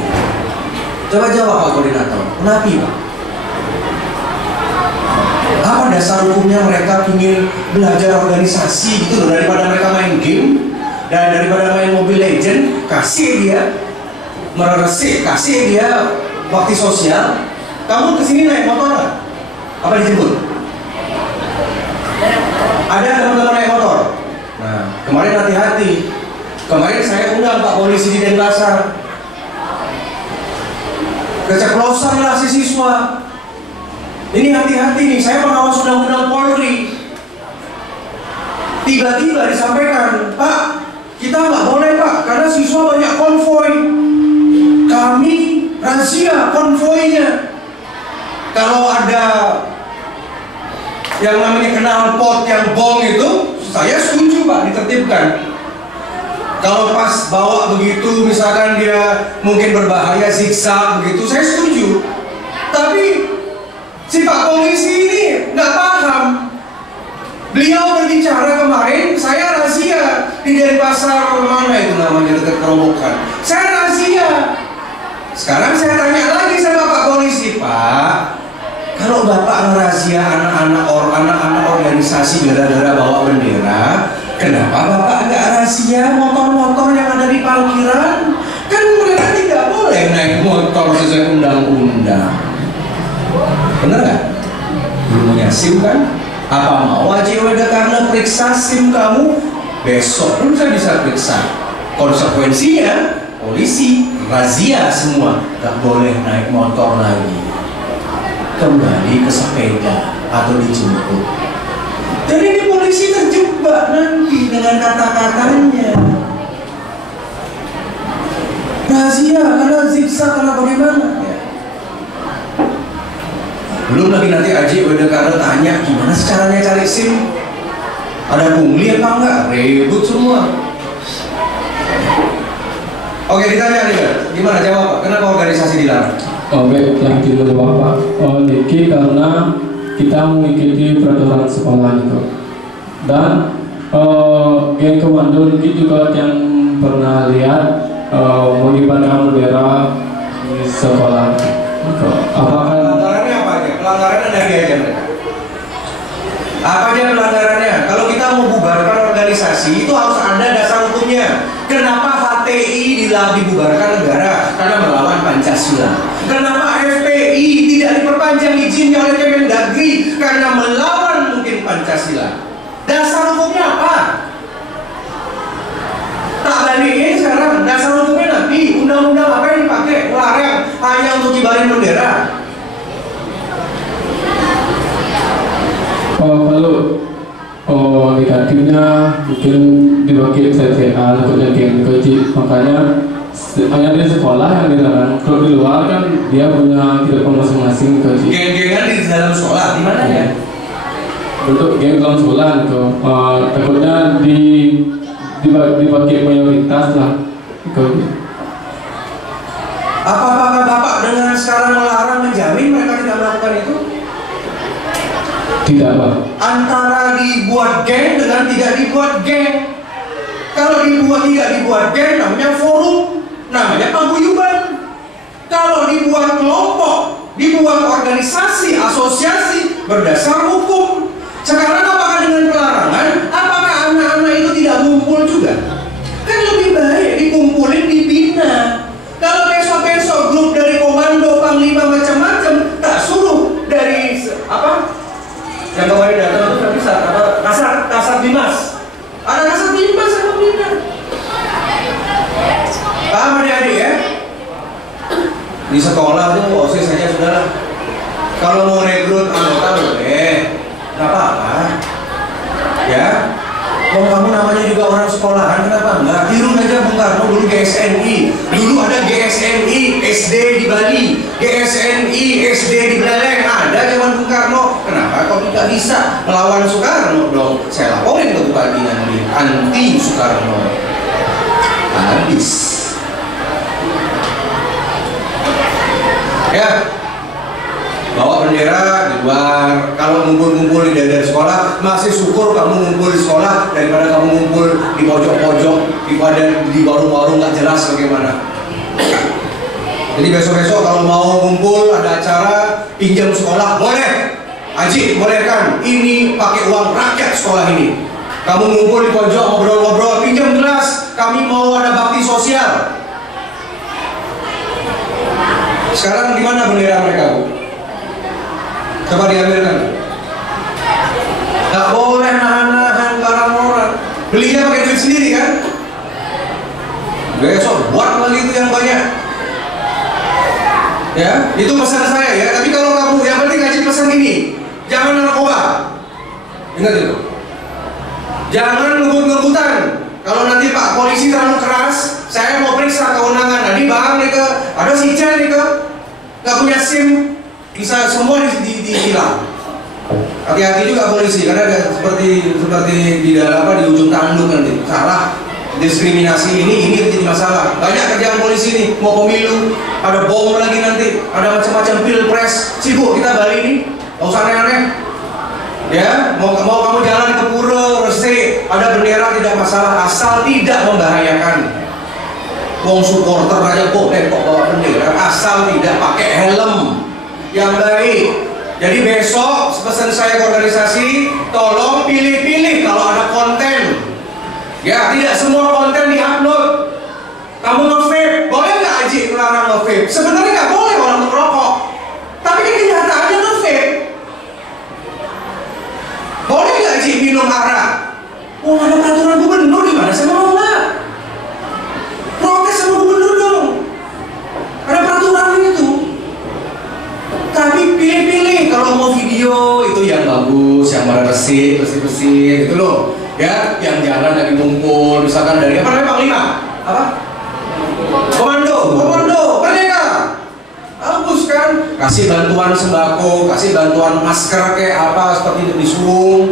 Coba jawab Pak Koordinator. Kenapa Pak? Apa dasar hukumnya mereka ingin belajar organisasi gitu loh, daripada mereka main game dan daripada main Mobile Legend, kasih dia meresik, kasih dia bakti sosial. Kamu kesini naik motor apa dijemput? Ada teman-teman naik motor. Nah, kemarin hati-hati. Kemarin saya undang Pak Polisi di Denpasar. Keceplosan lah si siswa. Ini hati-hati nih, saya pengawas undang-undang Polri. Tiba-tiba disampaikan, Pak, kita nggak boleh Pak, karena siswa banyak konvoy. kami razia konvoinya. Kalau ada yang namanya knalpot yang bom itu, saya setuju Pak ditertibkan. Kalau pas bawa begitu, misalkan dia mungkin berbahaya, zigzag begitu, saya setuju. Tapi si Pak Polisi ini nggak paham. Beliau berbicara kemarin, saya razia di Denpasar mana itu namanya dekat Kerobokan. Saya razia. Sekarang saya tanya lagi sama Pak Polisi, Pak, kalau Bapak ngerazia anak-anak organisasi gara-gara bawa bendera, kenapa Bapak nggak razia motor-motor yang ada di parkiran? Kan mereka tidak boleh naik motor sesuai undang-undang. Bener nggak? Belum punya SIM kan? Apa mau Haji Weda karena periksa SIM kamu? Besok pun saya bisa periksa. Konsekuensinya polisi razia semua, nggak boleh naik motor lagi, kembali ke sepeda atau dijemput. Jadi ini polisi terjebak nanti dengan kata-katanya. Razia karena zigzag karena bagaimana? Ya. Belum lagi nanti Haji Weda karena tanya gimana caranya cari SIM, ada pungli apa enggak, ribut semua. Oke, ditanya nih, gimana jawab Pak? Kenapa organisasi dilarang? Oke, yang kedua Bapak, Niki karena kita mengikuti peraturan sekolah itu. Dan geng komando Niki juga yang pernah lihat mengibarkan bendera di sekolah. Apakah pelanggarannya apa aja? Pelanggarannya dari aja mereka. Apa aja pelanggarannya? Kalau kita mau bubarkan organisasi itu harus ada dasar hukumnya. Kenapa HTI dibubarkan negara? Karena melawan Pancasila. Kenapa FPI tidak diperpanjang izinnya oleh Kemendagri? Karena melawan mungkin Pancasila. Dasar hukumnya apa? Tak balikin sekarang. Dasar hukumnya nanti undang-undang apa yang dipakai? Melarang hanya untuk kibarin bendera. Kalau negatifnya mungkin dibagi TTA untuk yang kecil, makanya hanya di sekolah yang dilarang. Kalau di luar kan dia punya kehidupan masing-masing kecil. Geng-gengan di dalam sekolah di mana ya? Untuk geng dalam sekolah itu takutnya dibagi mayoritas lah. Apakah Bapak dengan sekarang melarang menjamin mereka tidak melakukan itu? Tidak Pak. Antara dibuat geng dengan tidak dibuat geng. Kalau tidak dibuat geng namanya forum, namanya paguyuban. Kalau dibuat kelompok, dibuat organisasi, asosiasi berdasar hukum. Sekarang apakah dengan pelarangan, apakah anak-anak itu tidak ngumpul juga? Kan lebih baik dikumpulin, dibina. Kalau besok-besok grup dari komando, panglima macam-macam, tak suruh dari apa? Yang kemarin datang itu bisa kasar dinas. Ada kasar dinas yang membina. Paham adik-adik ya? Di sekolah itu OSIS saja sudahlah. Kalau mau rekrut anggota boleh, nggak apa-apa. Ya, kalau kamu namanya juga orang sekolahan, kenapa enggak? Tiru aja Bung Karno dulu GSNI. Dulu ada GSNI SD di Bali, GSNI SD di Beleleng. Ada zaman Bung Karno. Kenapa kau tidak bisa melawan Soekarno dong? Saya laporin ke Bupati nanti anti Soekarno. Habis. Ya, bawa bendera di luar. Kalau ngumpul-ngumpul di daerah sekolah, masih syukur kamu ngumpul di sekolah daripada kamu ngumpul di pojok-pojok, di warung-warung nggak jelas bagaimana. Jadi besok-besok kalau mau ngumpul ada acara pinjam sekolah boleh. Haji bolehkan. Ini pakai uang rakyat sekolah ini. Kamu ngumpul di pojok ngobrol-ngobrol, pinjam kelas. Kami mau ada bakti sosial. Sekarang di mana bendera mereka, Bu? Coba diambilkan. Gak boleh nahan-nahan barang orang. Belinya pakai duit sendiri kan? Besok buat lagi itu yang banyak. Ya, itu pesan saya ya. Tapi kalau kamu yang penting kasih pesan ini, jangan narkoba. Ingat itu. Jangan ngebut-ngebutan. Kalau nanti Pak Polisi terlalu keras, saya mau periksa kewenangan. Nah, di Bang nih ke, ada si Jen nih ke, nggak punya SIM, bisa semua ditilang. Hati-hati juga polisi, karena ada seperti di dalam di ujung tanduk nanti salah diskriminasi ini jadi masalah. Banyak kerjaan polisi nih, mau pemilu, ada bom lagi nanti, ada macam-macam pilpres, sibuk kita Bali ini, nggak usah aneh-aneh. Ya, mau kamu jalan ke Pura, Resi, ada bendera tidak masalah, asal tidak membahayakan. Wong supporter aja boleh kok bawa bendera, asal tidak pakai helm yang baik. Jadi besok pesan saya ke organisasi, tolong pilih-pilih kalau ada konten. Ya, tidak semua konten di-upload. Kamu nge-vape, boleh nggak Aji melarang nge-vape? Sebenarnya nggak boleh orang merokok, tapi kan kenyataannya nge-vape. Boleh nggak Aji minum arak? Oh, ada peraturan gubernur di mana? Saya mau nggak? Protes sama gubernur dong. Ada peraturan itu. Tapi pilih-pilih kalau mau video itu yang bagus, yang mana bersih gitu loh. Ya, yang jalan lagi ngumpul, misalkan dari apa namanya Panglima? Apa? Komando, merdeka. Bagus kan? Kasih bantuan sembako, kasih bantuan masker kayak apa seperti itu disuruh,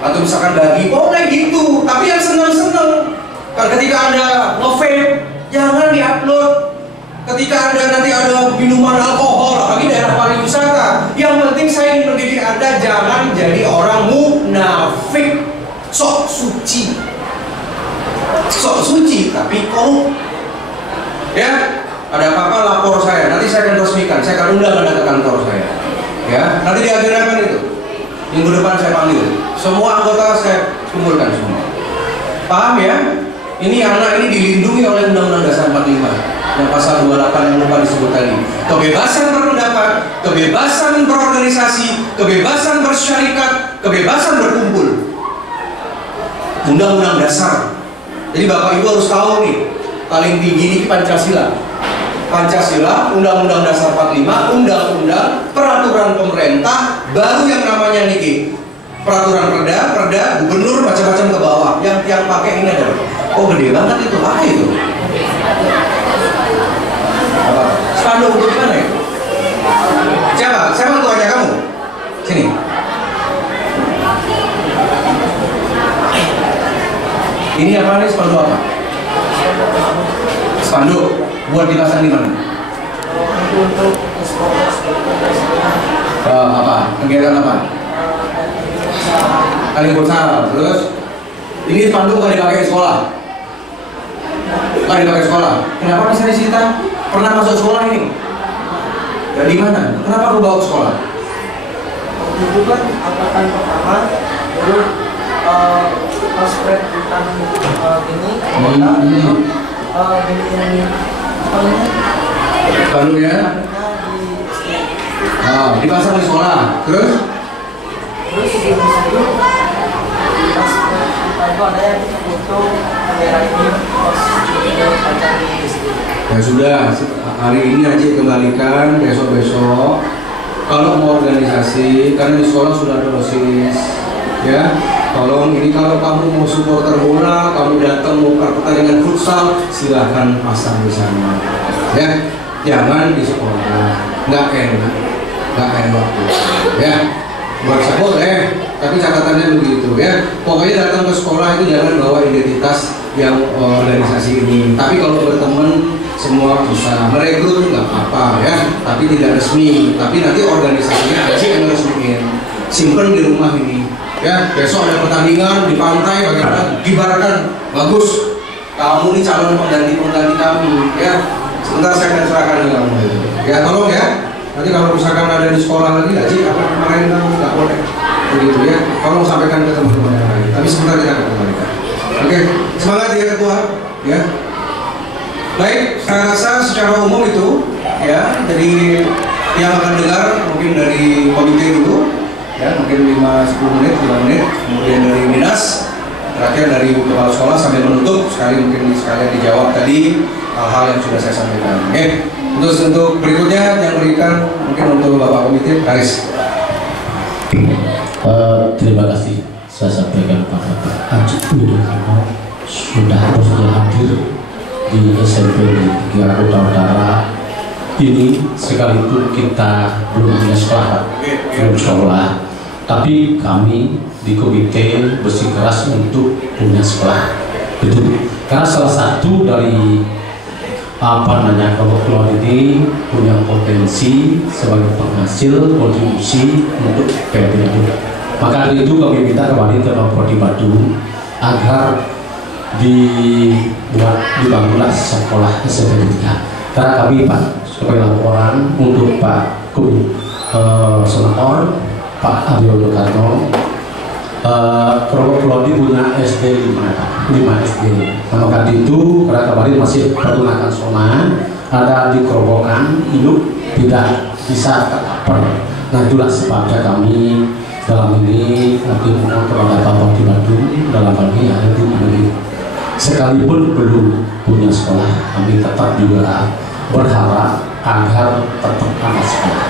atau misalkan bagi, boleh gitu. Tapi yang seneng-seneng. Kan ketika ada nge-vape, jangan di-upload. Ketika nanti ada minuman alkohol, apalagi daerah pariwisata, yang penting saya ingin mendidik Anda jangan jadi orang munafik, sok suci, tapi korup. Ya, ada apa-apa lapor saya, nanti saya akan resmikan, saya akan undang Anda ke kantor saya. Ya, nanti diagendakan itu. Minggu depan saya panggil, semua anggota saya kumpulkan semua. Paham ya? Ini anak ini dilindungi oleh Undang-Undang Dasar 45. Yang pasal 28 yang lupa disebut tadi. Kebebasan berpendapat, kebebasan berorganisasi, kebebasan bersyarikat, kebebasan berkumpul. Undang-Undang Dasar. Jadi Bapak Ibu harus tahu nih, paling tinggi ini Pancasila. Pancasila, Undang-Undang Dasar 45, Undang-Undang, peraturan pemerintah, baru yang namanya niki peraturan perda, gubernur, macam-macam ke bawah. Yang pakai ini adalah, oh gede banget itu, apa itu? Spanduk untuk gimana ya? Siapa tuanya kamu? Sini. Ini apa nih, spanduk apa? Spanduk buat dipasang di mana? Apa? Kegiatan apa? Kali futsal. Terus ini spanduk nggak dipakai di sekolah? Nggak dipakai sekolah. Kenapa bisa disita? Pernah masuk sekolah ini? Dari mana? Kenapa aku bawa ke sekolah? Waktu itu kan angkatan pertama, dulu spread tentang ini, Baru ya? Dipasang di sekolah. Terus di situ pas itu ada yang foto kamera ini ya sudah, hari ini aja kembalikan, besok-besok kalau mau organisasi, karena di sekolah sudah ada OSIS ya, tolong ini kalau kamu mau supporter bola, kamu datang mau pertandingan futsal, silahkan pasang di sana ya, jangan di sekolah, nggak enak ya. Workshop boleh, tapi catatannya begitu ya. Pokoknya datang ke sekolah itu jangan bawa identitas yang organisasi ini. Tapi kalau berteman semua bisa, merekrut nggak apa-apa ya. Tapi tidak resmi. Tapi nanti organisasinya aja yang resmiin. Simpen di rumah ini. Ya, besok ada pertandingan di pantai, bagaimana? Gibarkan, bagus. Kamu ini calon pengganti kami ya. Sebentar saya akan serahkan ke kamu. Ya, tolong ya. Nanti kalau misalkan ada di sekolah lagi, Aji apa kemarin kamu nggak boleh begitu ya. Tolong sampaikan ke teman-teman yang lain. Tapi sebentar kita akan kembalikan. Oke, semangat ya ketua. Ya. Baik, saya rasa secara umum itu ya. Jadi yang akan dengar mungkin dari komite dulu, ya mungkin 5-10 menit, 5 menit, kemudian dari dinas, terakhir dari kepala sekolah sampai menutup. Sekalian dijawab tadi hal-hal yang sudah saya sampaikan. Oke. Untuk berikutnya yang berikan mungkin untuk Bapak Komite, Haris. Terima kasih saya sampaikan Pak Haji Widodo sudah bersedia hadir di SMP Negeri Kota Utara ini, sekalipun kita belum punya sekolah, tapi kami di komite bersikeras untuk punya sekolah. Betul. Karena salah satu dari kelompok ini punya potensi sebagai penghasil kontribusi untuk PPD. Maka dari itu kami minta kembali ke Pemprov Badung agar dibangunlah sekolah SMP 3. Karena kami Pak sebagai laporan untuk Pak Senator Pak Aryo Karno, kelompok Lodi punya SD 5 SD. Nah, maka itu karena kemarin masih menggunakan zona, ada di kerobokan induk tidak bisa tercover. Nah, itulah sebabnya kami dalam ini nanti mohon kepada Bapak di Badung dalam hal ini ada di Badung. Sekalipun belum punya sekolah, kami tetap juga berharap agar tetap ada sekolah.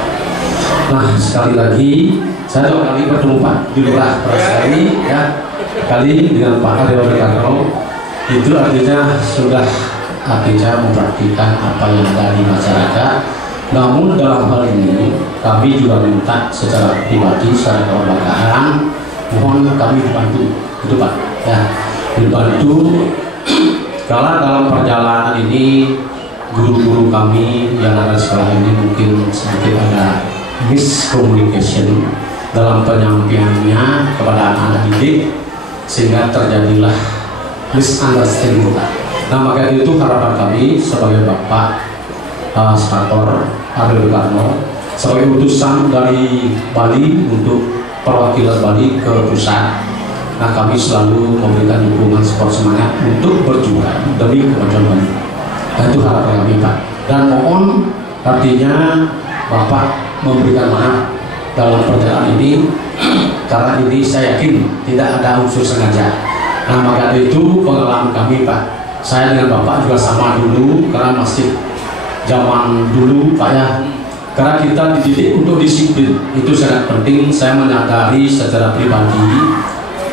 Nah, sekali lagi saya 2 kali bertemu Pak di Lurah Prasari ya, kali dengan Pak Aryo Karno, itu artinya sudah memperhatikan apa yang ada di masyarakat. Namun dalam hal ini kami juga minta secara pribadi, secara kelembagaan, mohon kami dibantu, itu Pak ya, dibantu. Kalau dalam perjalanan ini guru-guru kami yang ada di sekolah ini mungkin sedikit ada miscommunication dalam penyampaiannya kepada anak-anak didik, sehingga terjadilah misunderstanding. Nah, maka itu harapan kami sebagai Bapak Senator Aryo Karno sebagai utusan dari Bali untuk perwakilan Bali ke pusat. Nah, kami selalu memberikan dukungan support semangat untuk berjuang demi kemajuan Bali. Nah, itu harapan kami Pak. Dan mohon artinya Bapak memberikan maaf dalam perjalanan ini, karena ini saya yakin tidak ada unsur sengaja. Nah, maka itu pengalaman kami Pak. Saya dengan Bapak juga sama dulu, karena masih zaman dulu Pak ya. Karena kita dididik untuk disiplin, itu sangat penting. Saya menyadari secara pribadi,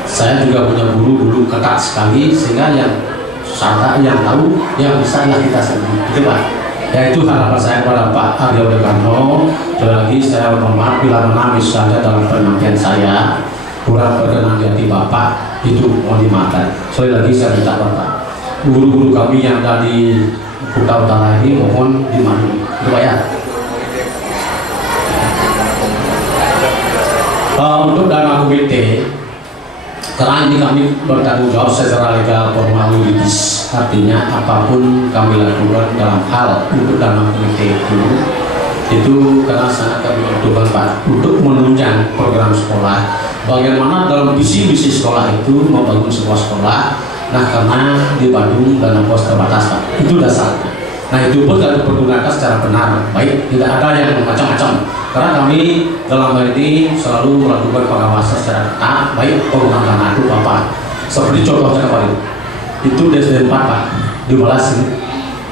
saya juga punya guru dulu ketat sekali, sehingga yang tahu, yang bisa lah kita sendiri, gitu Pak. Ya, itu harapan saya kepada Pak Aryo Karno. Sekali lagi saya mohon maaf bila mana misalnya dalam penyampaian saya kurang berkenan di hati Bapak, itu mohon dimaafkan. Sekali lagi saya minta Bapak, guru-guru kami yang dari Kota Utara ini mohon dimaklumi, gitu ya. Untuk dana komite, karena ini kami bertanggung jawab secara legal formal yuridis, artinya apapun kami lakukan dalam hal untuk dana komite itu karena sangat kami butuhkan Pak untuk menunjang program sekolah. Bagaimana dalam visi-visi sekolah itu membangun sebuah sekolah. Nah, karena di Bandung dana pos terbatas Pak, itu dasarnya. Nah, itu pun harus dipergunakan secara benar, baik, tidak ada yang macam-macam. Karena kami dalam hal ini selalu melakukan pengawasan secara ketat, baik penggunaan dana itu Bapak. Seperti contohnya kemarin, itu SD 4 Pak, di Balas ini.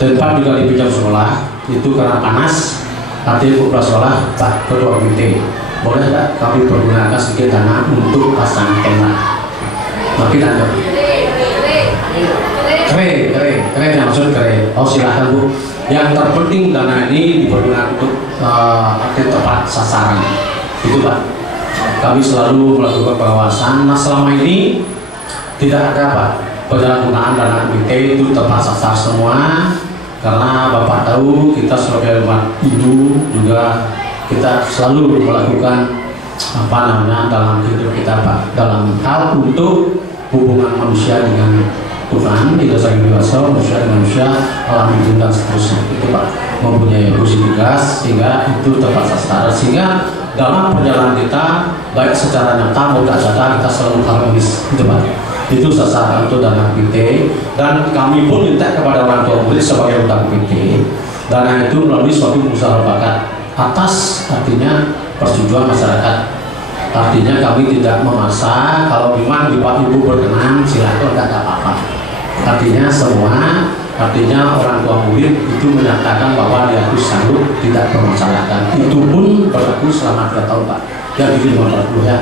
Dan Pak juga dipinjam sekolah, itu karena panas, artinya kepala sekolah Pak Ketua komite. Boleh tak kami pergunakan sedikit dana untuk pasang tenda? Makin ada. Keren, yang maksud keren. Oh, silahkan Bu. Yang terpenting dana ini dipergunakan untuk tepat sasaran. Itu Pak. Kami selalu melakukan pengawasan. Nah, selama ini tidak ada Pak penyalahgunaan dana komite, itu tepat sasar semua. Karena Bapak tahu kita sebagai umat Hindu juga kita selalu melakukan dalam hidup kita Pak, dalam hal untuk hubungan manusia dengan Tuhan, tidak saling dewasa, manusia dengan manusia, alam hidup dan seterusnya, itu Pak mempunyai fungsi tugas, sehingga itu tepat sasaran, sehingga dalam perjalanan kita baik secara nyata maupun tak nyata kita selalu harmonis, itu Pak. Itu sasaran untuk dana komite, dan kami pun minta kepada orang tua murid sebagai utang komite, dana itu melalui suatu usaha bakat atas, artinya persetujuan masyarakat. Artinya kami tidak memaksa, kalau memang Bapak Ibu berkenan silakan, tidak apa-apa. Artinya semua, artinya orang tua murid itu menyatakan bahwa dia harus sanggup, tidak permasalahkan. Itu pun berlaku selama 2 tahun Pak. yang bikin 40 ya.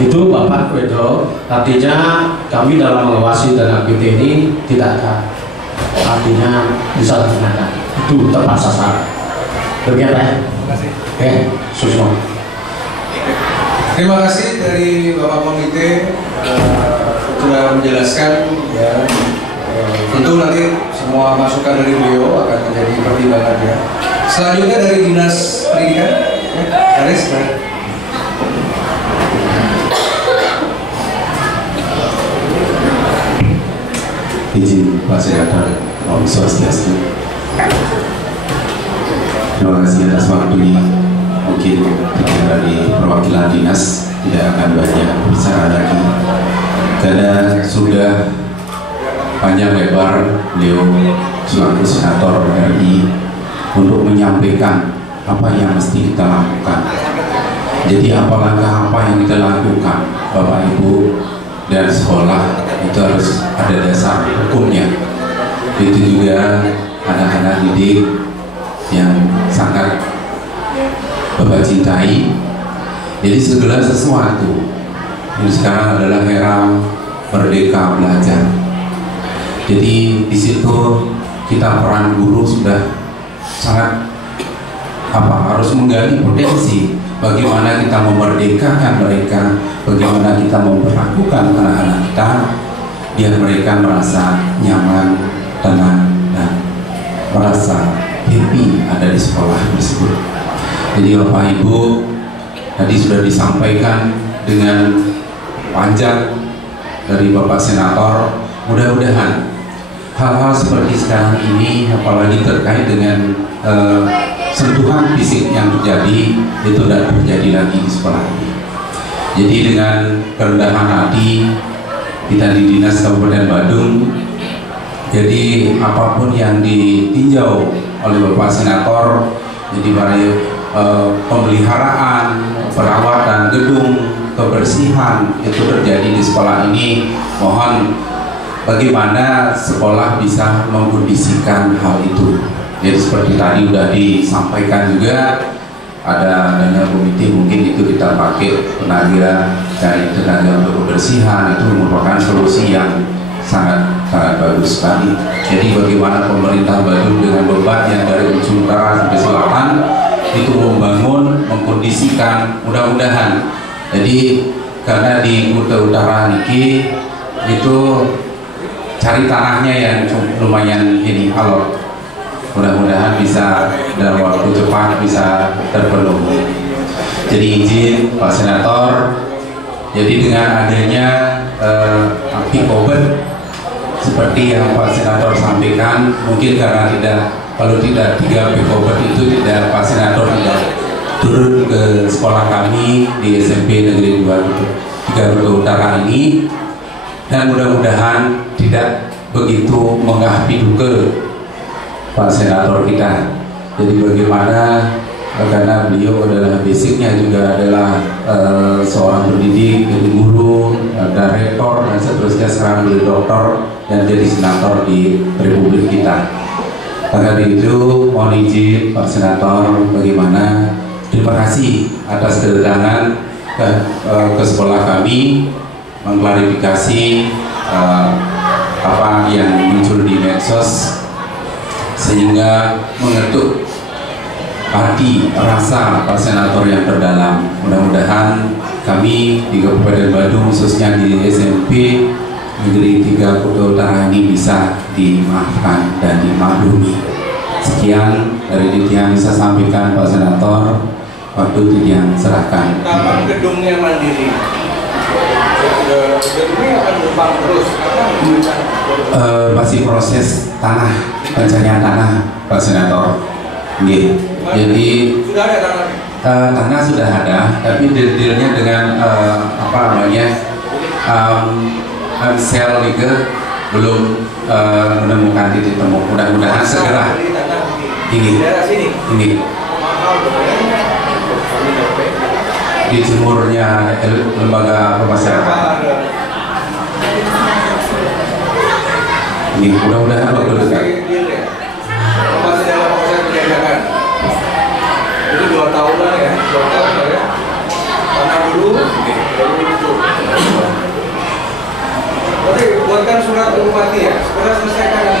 Itu Bapak Wedo, artinya kami dalam mengawasi dan aktiviti ini tidak ada, artinya bisa digunakan. Itu tepat sasaran. Demikian ya. Oke, Susmo. Terima kasih dari Bapak Komite sudah menjelaskan ya. Tentu nanti semua masukan dari beliau akan menjadi pertimbangan ya. Selanjutnya dari Dinas Pendidikan, Aris. Izin Pak Sekretari, Om Swastiastu. Terima kasih atas waktunya. Mungkin dari perwakilan dinas tidak akan banyak bicara lagi karena sudah panjang lebar beliau selaku senator RI untuk menyampaikan apa yang mesti kita lakukan. Jadi apa langkah apa yang kita lakukan, Bapak Ibu dan sekolah itu harus ada dasar hukumnya. Itu juga anak-anak didik yang sangat Bapak cintai. Jadi segala sesuatu ini sekarang adalah era merdeka belajar. Jadi di situ kita peran guru sudah sangat harus menggali potensi bagaimana kita memerdekakan mereka, bagaimana kita memperlakukan anak-anak kita biar mereka merasa nyaman, tenang dan merasa happy ada di sekolah tersebut. Jadi Bapak Ibu tadi sudah disampaikan dengan panjang dari Bapak Senator. Mudah-mudahan hal-hal seperti sekarang ini, apalagi terkait dengan sentuhan fisik yang terjadi, itu tidak terjadi lagi di sekolah ini. Jadi dengan kerendahan hati kita di Dinas Kabupaten Badung, jadi apapun yang ditinjau oleh Bapak Senator, jadi para pemeliharaan, perawatan gedung, kebersihan itu terjadi di sekolah ini. Mohon bagaimana sekolah bisa mengkondisikan hal itu. Jadi seperti tadi sudah disampaikan juga, ada dana komite mungkin itu kita pakai tenaga dari tenaga untuk kebersihan, itu merupakan solusi yang sangat bagus sekali. Jadi bagaimana pemerintah Badung dengan beban yang dari ujung utara sampai selatan itu membangun, mengkondisikan, mudah-mudahan. Jadi karena di Kuta Utara niki itu cari tanahnya yang lumayan ini alot, mudah-mudahan bisa dalam waktu cepat bisa terpenuhi. Jadi izin Pak Senator, jadi dengan adanya Pikober seperti yang Pak Senator sampaikan, mungkin karena kalau tidak 3 Pikober itu tidak, Pak Senator tidak turun ke sekolah kami di SMP Negeri 3 Kuta Utara ini, dan mudah-mudahan tidak begitu menggahpi duka Pak Senator kita. Jadi bagaimana, karena beliau adalah basicnya juga adalah seorang pendidik, jadi guru, ada rektor dan seterusnya, sekarang beliau doktor dan jadi senator di Republik kita. Karena itu mohon izin Pak Senator, bagaimana, terima kasih atas kedatangan ke sekolah kami mengklarifikasi apa yang muncul di medsos sehingga mengetuk hati rasa Pak Senator yang terdalam. Mudah-mudahan kami di Kabupaten Badung khususnya di SMP Negeri 3 Kuta Utara ini bisa dimaafkan dan dimaklumi. Sekian dari yang bisa sampaikan Pak Senator. Waktu yang serahkan. Kapan gedungnya mandiri? Gedungnya akan berkembang terus. Masih proses tanah, pencarian tanah Pak Senator. Jadi sudah ada tanahnya? Tanah sudah ada, tapi deal-dealnya dengan apa namanya? Sel juga belum menemukan titik temu. Mudah-mudahan segera ini di jemurnya lembaga pemasarakatan ini, mudah-mudahan waktu dekat. Masih dalam proses penjajakan. Itu 2 tahunan ya, 2 tahun ya. Tanah buatkan surat ke bupati ya, segera selesaikan.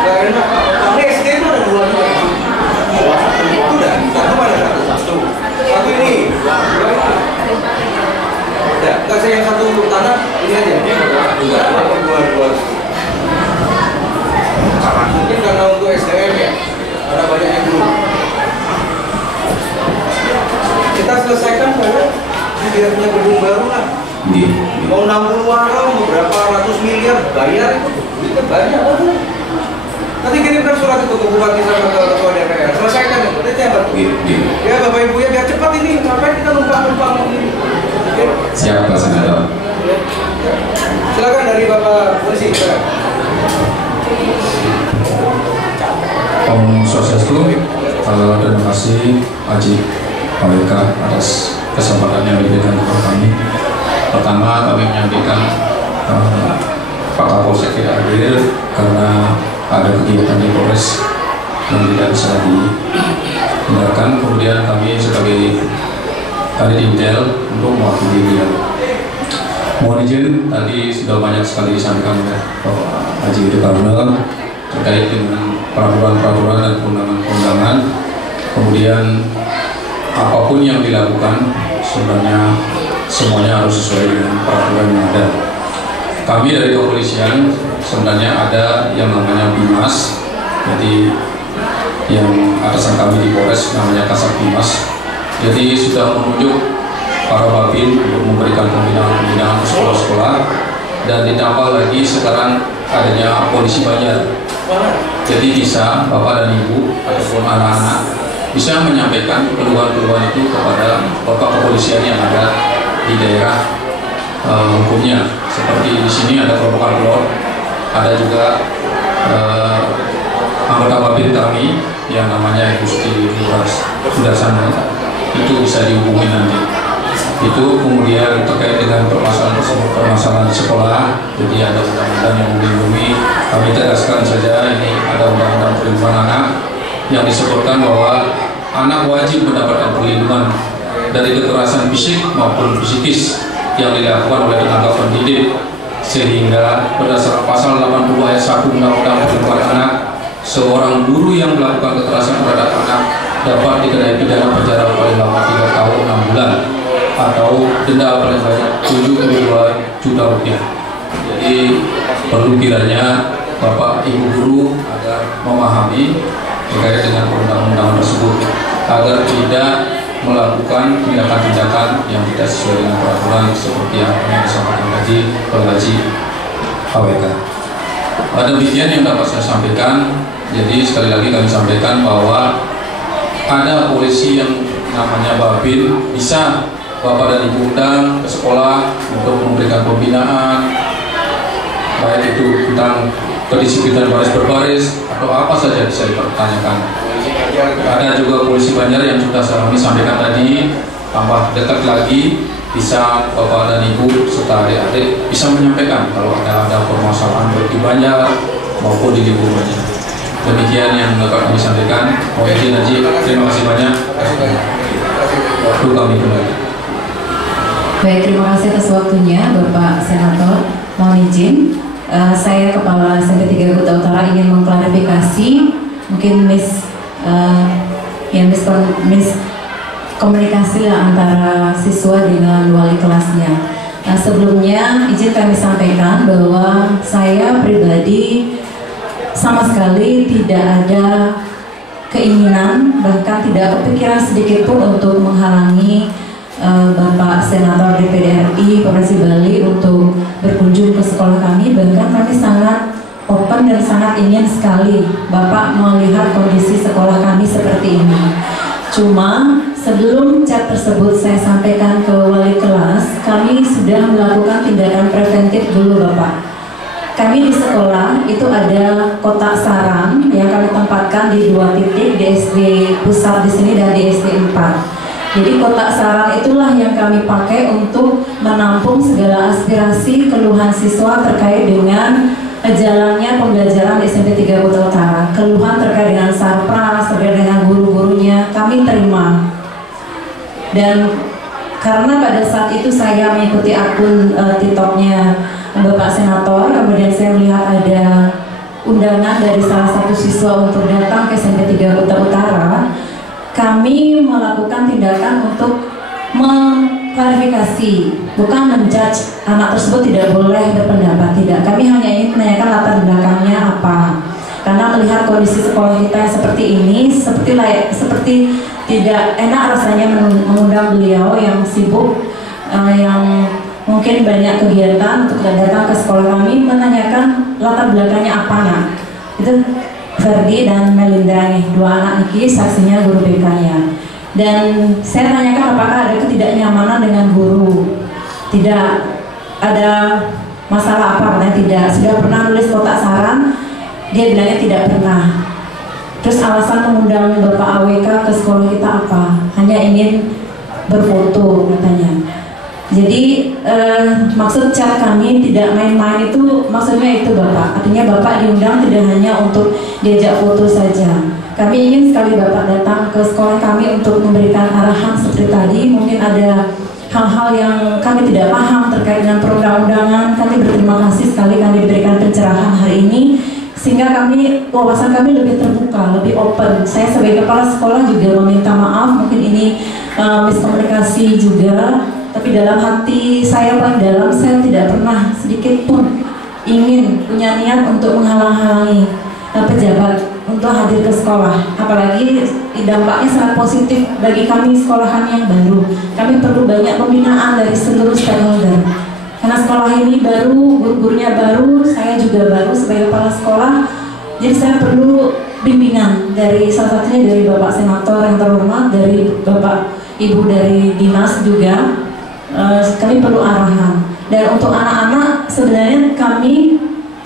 Gak enak, kami SD itu ada dua juga. Itu dah, satu mana satu ini, ya, nggak saya yang satu untuk tanah ini aja. Enggak apa dua. Mungkin karena untuk SDM ya, ada banyak yang belum. Kita selesaikan karena dia punya gedung baru lah. Mau 60 orang, berapa ratus miliar bayar itu banyak lah. Nanti kirimkan surat itu ke bupati sama ke ketua DPR, selesaikan itu, nanti yang baru. Ya Bapak Ibu ya, biar cepat ini, ngapain kita numpang ini. Siap Pak Senator. Silakan dari Bapak Polisi. Om Swastiastu, terima kasih Haji PWK atas kesempatan yang diberikan kepada kami. Pertama kami menyampaikan Pak Kapolsek tidak hadir karena ada kegiatan di Polres yang tidak bisa dihindarkan. Kemudian kami sebagai Kadit Intel untuk mewakili dia. Mohon izin, tadi sudah banyak sekali disampaikan oleh Bapak Haji Gede Karnel terkait dengan peraturan-peraturan dan undangan-undangan. Kemudian apapun yang dilakukan sebenarnya semuanya harus sesuai dengan peraturan yang ada. Kami dari kepolisian sebenarnya ada yang namanya Bimas, jadi yang atasan kami di Polres namanya Kasat Bimas. Jadi sudah menunjuk para babin untuk memberikan pembinaan ke sekolah-sekolah, dan ditambah lagi sekarang adanya polisi Banjar. Jadi bisa Bapak dan Ibu ataupun anak-anak bisa menyampaikan keluhan-keluhan itu kepada Bapak kepolisian yang ada di daerah hukumnya. Seperti di sini ada kelompok Alor, ada juga anggota babin kami yang namanya Gusti Sudarsana, itu bisa dihubungi nanti. Itu kemudian terkait dengan permasalahan sekolah, jadi ada undang-undang yang melindungi. Kami tegaskan saja, ini ada undang-undang perlindungan anak yang disebutkan bahwa anak wajib mendapatkan perlindungan dari kekerasan fisik maupun psikis yang dilakukan oleh tenaga pendidik, sehingga berdasarkan pasal 80 ayat 1 Undang-Undang Perlindungan Anak, seorang guru yang melakukan kekerasan terhadap anak dapat dikenai pidana penjara paling lama 3 tahun 6 bulan atau denda paling banyak 72 juta rupiah. Jadi perlu kiranya Bapak Ibu guru agar memahami terkait dengan undang-undang tersebut agar tidak melakukan tindakan-tindakan yang tidak sesuai dengan peraturan seperti yang disampaikan tadi oleh Haji PWK. Demikian yang dapat saya sampaikan. Jadi sekali lagi kami sampaikan bahwa ada polisi yang namanya babin, bisa Bapak dan Ibu undang ke sekolah untuk memberikan pembinaan, baik itu tentang kedisiplinan baris berbaris atau apa saja bisa dipertanyakan. Ada juga polisi Banjar yang sudah kami sampaikan tadi, tambah dekat lagi bisa Bapak dan Ibu serta adik-adik bisa menyampaikan kalau ada permasalahan baik di Banjar maupun di lingkungannya. Demikian yang dapat kami sampaikan. Mohon izin Haji, terima kasih banyak. Waktu kami kembali. Baik, terima kasih atas waktunya Bapak Senator. Mohon izin, saya Kepala SMP 3 Kuta Utara ingin mengklarifikasi mungkin komunikasi antara siswa dengan wali kelasnya. Sebelumnya izin kami sampaikan bahwa saya pribadi sama sekali tidak ada keinginan, bahkan tidak kepikiran sedikit pun untuk menghalangi Bapak Senator DPD RI Provinsi Bali untuk berkunjung ke sekolah kami. Bahkan kami sangat open dan sangat ingin sekali Bapak melihat kondisi sekolah kami seperti ini. Cuma sebelum chat tersebut saya sampaikan ke wali kelas, kami sudah melakukan tindakan preventif dulu Bapak. Kami di sekolah itu ada kotak sarang yang kami tempatkan di 2 titik, di SD pusat di sini dan di SD 4. Jadi kotak sarang itulah yang kami pakai untuk menampung segala aspirasi keluhan siswa terkait dengan jalannya pembelajaran di SMP 3 Kuta Utara. Keluhan terkait dengan sarpras, terkait dengan guru-gurunya kami terima. Dan karena pada saat itu saya mengikuti akun TikToknya Bapak saya melihat ada undangan dari salah satu siswa untuk datang ke SMP 3 Kuta Utara, kami melakukan tindakan untuk mengklarifikasi, bukan menjudge anak tersebut tidak boleh berpendapat, tidak. Kami hanya ingin menanyakan latar belakangnya apa. Karena melihat kondisi sekolah kita yang seperti ini, seperti tidak enak rasanya mengundang beliau yang sibuk, yang mungkin banyak kegiatan untuk datang ke sekolah kami, menanyakan latar belakangnya apa nak. Itu Ferdi dan Melinda nih, dua anak Niki, saksinya guru BK-nya. Dan saya tanyakan apakah ada ketidaknyamanan dengan guru. Tidak ada masalah apa, katanya tidak. Sudah pernah nulis kotak saran, dia bilangnya tidak pernah. Terus alasan mengundang Bapak AWK ke sekolah kita apa? Hanya ingin berfoto katanya. Jadi maksud chat kami tidak main-main itu, maksudnya itu Bapak. Artinya Bapak diundang tidak hanya untuk diajak foto saja. Kami ingin sekali Bapak datang ke sekolah kami untuk memberikan arahan seperti tadi. Mungkin ada hal-hal yang kami tidak paham terkait dengan program undangan. Kami berterima kasih sekali kami diberikan pencerahan hari ini, sehingga kami, wawasan kami lebih terbuka, lebih open. Saya sebagai kepala sekolah juga meminta maaf, mungkin ini miskomunikasi juga. Tapi dalam hati saya paling dalam, saya tidak pernah sedikit pun ingin punya niat untuk menghalang-halangi pejabat untuk hadir ke sekolah. Apalagi dampaknya sangat positif bagi kami sekolahan yang baru. Kami perlu banyak pembinaan dari seluruh stakeholder. Karena sekolah ini baru, guru-gurunya baru, saya juga baru sebagai kepala sekolah. Jadi saya perlu bimbingan dari salah satunya dari Bapak Senator yang terhormat, dari Bapak Ibu dari Dinas juga. Kami perlu arahan. Dan untuk anak-anak sebenarnya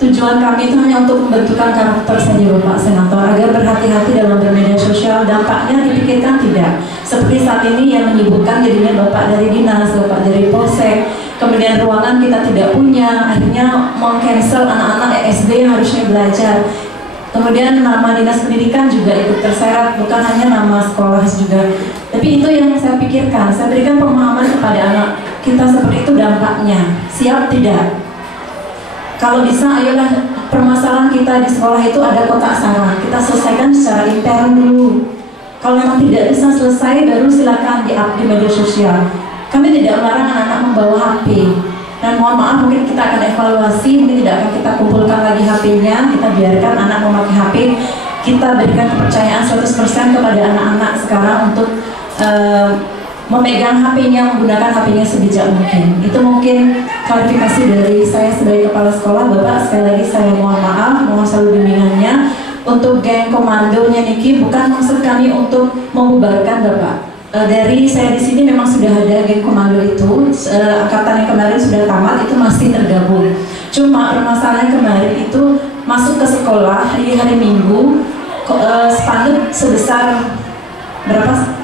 tujuan kami itu hanya untuk pembentukan karakter saja Bapak Senator, agar berhati-hati dalam bermedia sosial. Dampaknya dipikirkan tidak. Seperti saat ini yang menyibukkan jadinya Bapak dari Dinas, Bapak dari Polsek, kemudian ruangan kita tidak punya, akhirnya meng-cancel anak-anak SD yang harusnya belajar. Kemudian nama dinas pendidikan juga ikut terseret, bukan hanya nama sekolah juga. Tapi itu yang saya pikirkan, saya berikan pemahaman kepada anak kita seperti itu dampaknya. Siap tidak? Kalau bisa, ayolah permasalahan kita di sekolah itu ada kotak saran, kita selesaikan secara intern dulu. Kalau memang tidak bisa selesai, baru silakan di-up di media sosial. Kami tidak melarang anak-anak membawa HP. Dan mohon maaf, mungkin kita akan evaluasi, mungkin tidak akan kita kumpulkan lagi HP-nya, kita biarkan anak memakai HP, kita berikan kepercayaan 100% kepada anak-anak sekarang untuk memegang HP-nya, menggunakan HP-nya sebijak mungkin. Itu mungkin klarifikasi dari saya sebagai kepala sekolah. Bapak, sekali lagi saya mohon maaf, mohon selalu bimbingannya. Untuk geng komandonya Niki, bukan maksud kami untuk membubarkan Bapak. Dari saya di sini memang sudah ada geng komando itu, angkatan yang kemarin sudah tamat itu masih tergabung. Cuma permasalahan kemarin itu masuk ke sekolah di hari Minggu, spanduk sebesar berapa?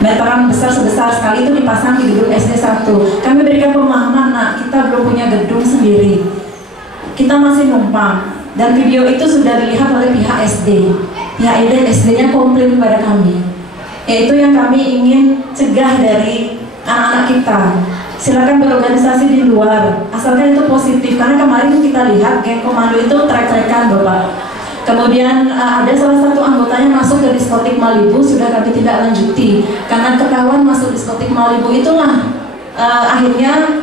Meteran besar sebesar sekali itu dipasang di gedung SD 1. Kami berikan pemahaman, nah kita belum punya gedung sendiri, kita masih numpang. Dan video itu sudah dilihat oleh pihak SD. Pihak SD-nya komplain kepada kami. Yaitu yang kami ingin cegah dari anak-anak kita. Silakan berorganisasi di luar, asalkan itu positif. Karena kemarin kita lihat geng komando itu trek-trekan Bapak. Kemudian ada salah satu anggotanya masuk ke diskotik Malibu, sudah kami tidak lanjuti. Karena ketahuan masuk diskotik Malibu itulah akhirnya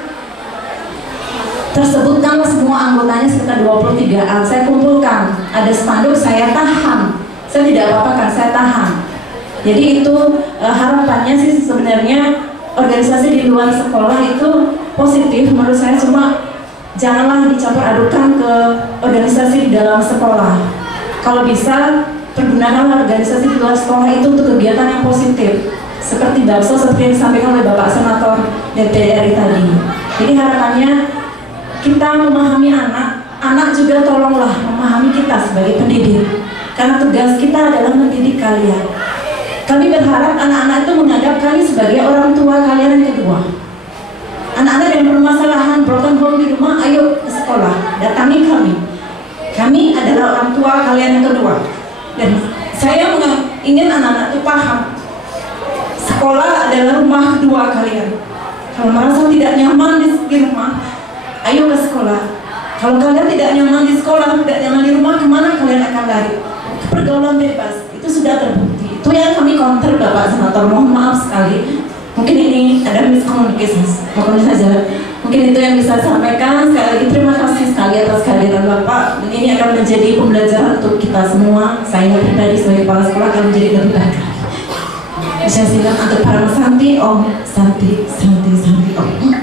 tersebutkanlah semua anggotanya sekitar 23-an. Saya kumpulkan, ada spanduk, saya tahan. Saya tidak apa-apa kan, saya tahan. Jadi itu harapannya sih sebenarnya organisasi di luar sekolah itu positif menurut saya, cuma janganlah dicampur adukan ke organisasi di dalam sekolah. Kalau bisa pergunakan organisasi di luar sekolah itu untuk kegiatan yang positif, seperti bakso seperti yang disampaikan oleh Bapak Senator DPR tadi. Jadi harapannya kita memahami anak juga tolonglah memahami kita sebagai pendidik, karena tugas kita adalah mendidik kalian. Kami berharap anak-anak itu menganggap kami sebagai orang tua kalian yang kedua. Anak-anak yang bermasalahan broken home di rumah, ayo ke sekolah, datangi kami. Kami adalah orang tua kalian yang kedua. Dan saya ingin anak-anak itu paham, sekolah adalah rumah kedua kalian. Kalau merasa tidak nyaman di rumah, ayo ke sekolah. Kalau kalian tidak nyaman di sekolah, tidak nyaman di rumah, kemana kalian akan lari? Pergaulan bebas, itu sudah terbukti. Itu yang kami counter Bapak Senator, mohon maaf sekali. Mungkin ini ada miskomunikasi, pokoknya saja. Mungkin itu yang bisa saya sampaikan. Sekali lagi terima kasih sekali atas kehadiran Bapak. Dan ini akan menjadi pembelajaran untuk kita semua. Saya pribadi sebagai kepala sekolah akan menjadi lebih baik lagi. Saya silakan untuk para Mas Santi, Om Santi, Om.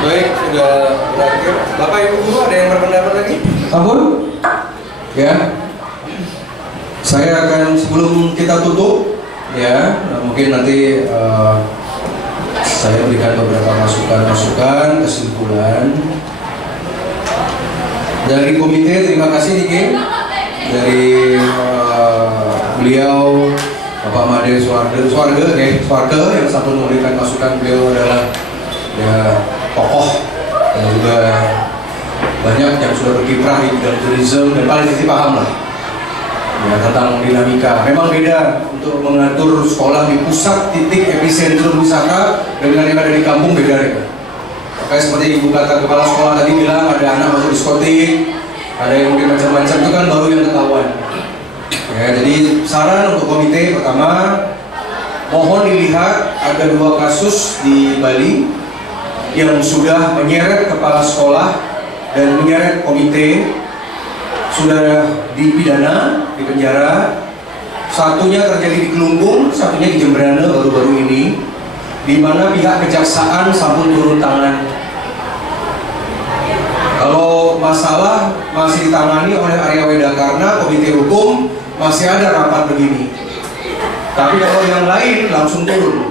Baik, sudah berakhir. Bapak Ibu Guru ada yang berpendapat lagi? Ampun? Ya. Saya akan sebelum kita tutup, ya, mungkin nanti saya berikan beberapa masukan, kesimpulan dari komite. Terima kasih Niki dari beliau Bapak Made Swarga yang satu memberikan masukan. Beliau adalah ya tokoh dan juga banyak yang sudah berkiprah di bidang tourism dan paling paham lah ya tentang dinamika. Memang beda untuk mengatur sekolah di pusat titik epicentrum wisata dengan yang ada di kampung, beda ya. Kayak seperti ibu kata kepala sekolah tadi bilang ada anak masuk diskotik, ada yang mungkin macam-macam, itu kan baru yang ketahuan. Ya, jadi saran untuk komite pertama, mohon dilihat ada 2 kasus di Bali yang sudah menyeret kepala sekolah dan menyeret komite, sudah dipidana, di penjara. Satunya terjadi di Kelungkung, satunya di Jembrana baru-baru ini, di mana pihak kejaksaan sampun turun tangan. Kalau masalah masih ditangani oleh Arya Weda karena komite hukum masih ada rapat begini. Tapi kalau yang lain langsung turun.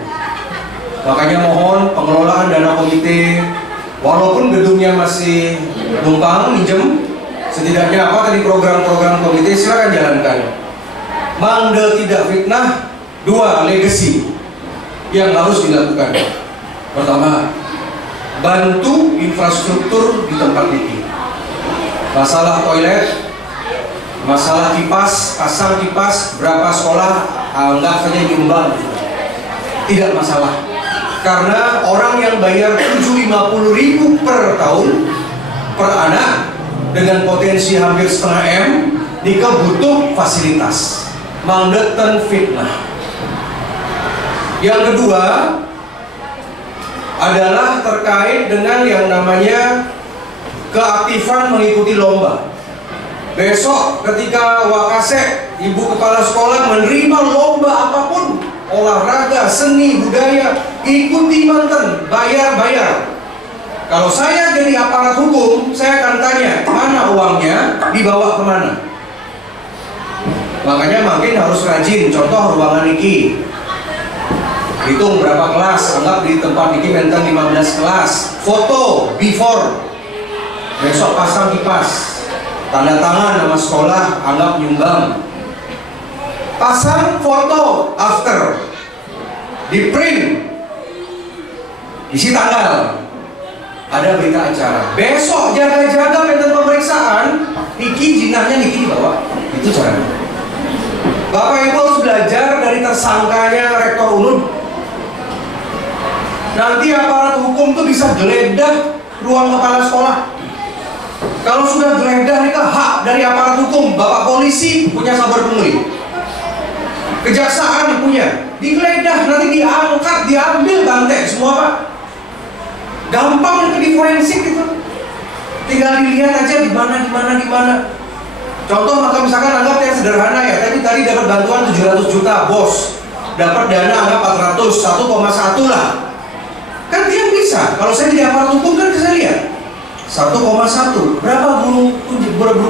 Makanya mohon pengelolaan dana komite, walaupun gedungnya masih numpang, minjem, setidaknya apa tadi program-program komite silakan jalankan. Mangde tidak fitnah, 2 legacy yang harus dilakukan. Pertama, bantu infrastruktur di tempat ini. Masalah toilet, masalah kipas, pasang kipas, berapa sekolah anggap saja nyumbang, tidak masalah. Karena orang yang bayar 750.000 per tahun per anak dengan potensi hampir setengah M, Nika butuh fasilitas. Mangdeten fitnah. Yang kedua adalah terkait dengan yang namanya keaktifan mengikuti lomba. Besok ketika Wakasek, ibu kepala sekolah menerima lomba apapun, olahraga, seni, budaya, ikuti manten, bayar. Kalau saya jadi aparat hukum, saya akan tanya, mana uangnya, dibawa kemana? Makanya makin harus rajin. Contoh ruangan Niki, hitung berapa kelas, anggap di tempat Niki menten 15 kelas. Foto before, besok pasang kipas, tanda tangan nama sekolah, anggap nyumbang. Pasang foto after, di print, isi tanggal, ada berita acara. Besok jaga-jaga menten pemeriksaan, Niki jinahnya Niki dibawa. Itu caranya. Bapak Ibu harus belajar dari tersangkanya Rektor UNUD. Nanti aparat hukum tuh bisa geledah ruang kepala sekolah. Kalau sudah geledah, ini hak dari aparat hukum. Bapak polisi punya sabar pungli, kejaksaan punya, digeledah, nanti diangkat, diambil banteng semua Pak. Gampang itu di forensik itu. Tinggal dilihat aja di mana. Contoh maka misalkan anggap yang sederhana ya, tadi dapat bantuan 700 juta, bos dapat dana anggap 400, 1,1 lah. Kan dia bisa. Kalau saya jadi aparat hukum kan saya lihat 1,1. Berapa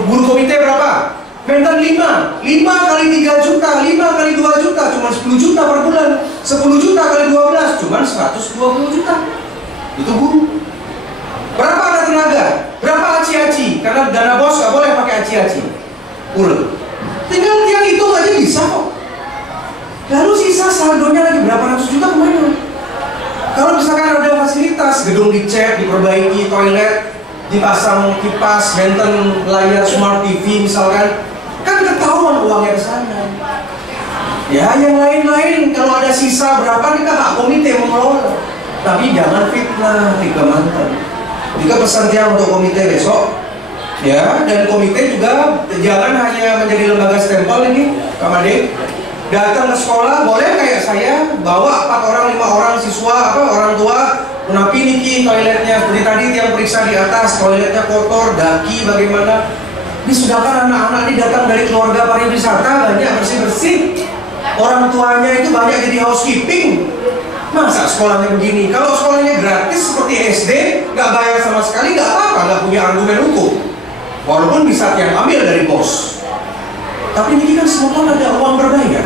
guru komite berapa? Menten 5 kali 3 juta, 5 kali 2 juta, cuma 10 juta per bulan. 10 juta kali 12, cuma 120 juta. Itu guru. Berapa ada tenaga? Berapa aci-aci? Karena dana bos nggak boleh pakai aci-aci. Tinggal tiang hitung aja bisa kok. Lalu sisa saldonya lagi berapa ratus juta kemana? Kalau misalkan ada fasilitas, gedung dicat, diperbaiki, toilet, dipasang kipas, benten layar smart TV misalkan, kan ketahuan uangnya ke sana. Ya yang lain-lain kalau ada sisa berapa nih kan hak komite mengelola. Tapi jangan fitnah, tiga mantan. Juga pesan Tiang untuk komite besok, ya, dan komite juga jangan hanya menjadi lembaga stempel ini, Pak Made. Datang ke sekolah boleh kayak saya, bawa 4 orang, 5 orang siswa, orang tua, menapi niki toiletnya, seperti tadi Tiang periksa di atas, toiletnya kotor, daki bagaimana. Ini sedangkan anak-anak ini datang dari keluarga pariwisata, banyak bersih-bersih. Orang tuanya itu banyak jadi housekeeping. Masa sekolahnya begini? Kalau sekolahnya gratis seperti SD, nggak bayar sama sekali, nggak apa-apa, nggak punya argumen hukum. Walaupun bisa Tiang ambil dari bos. Tapi ini kan semua ada uang berbayar.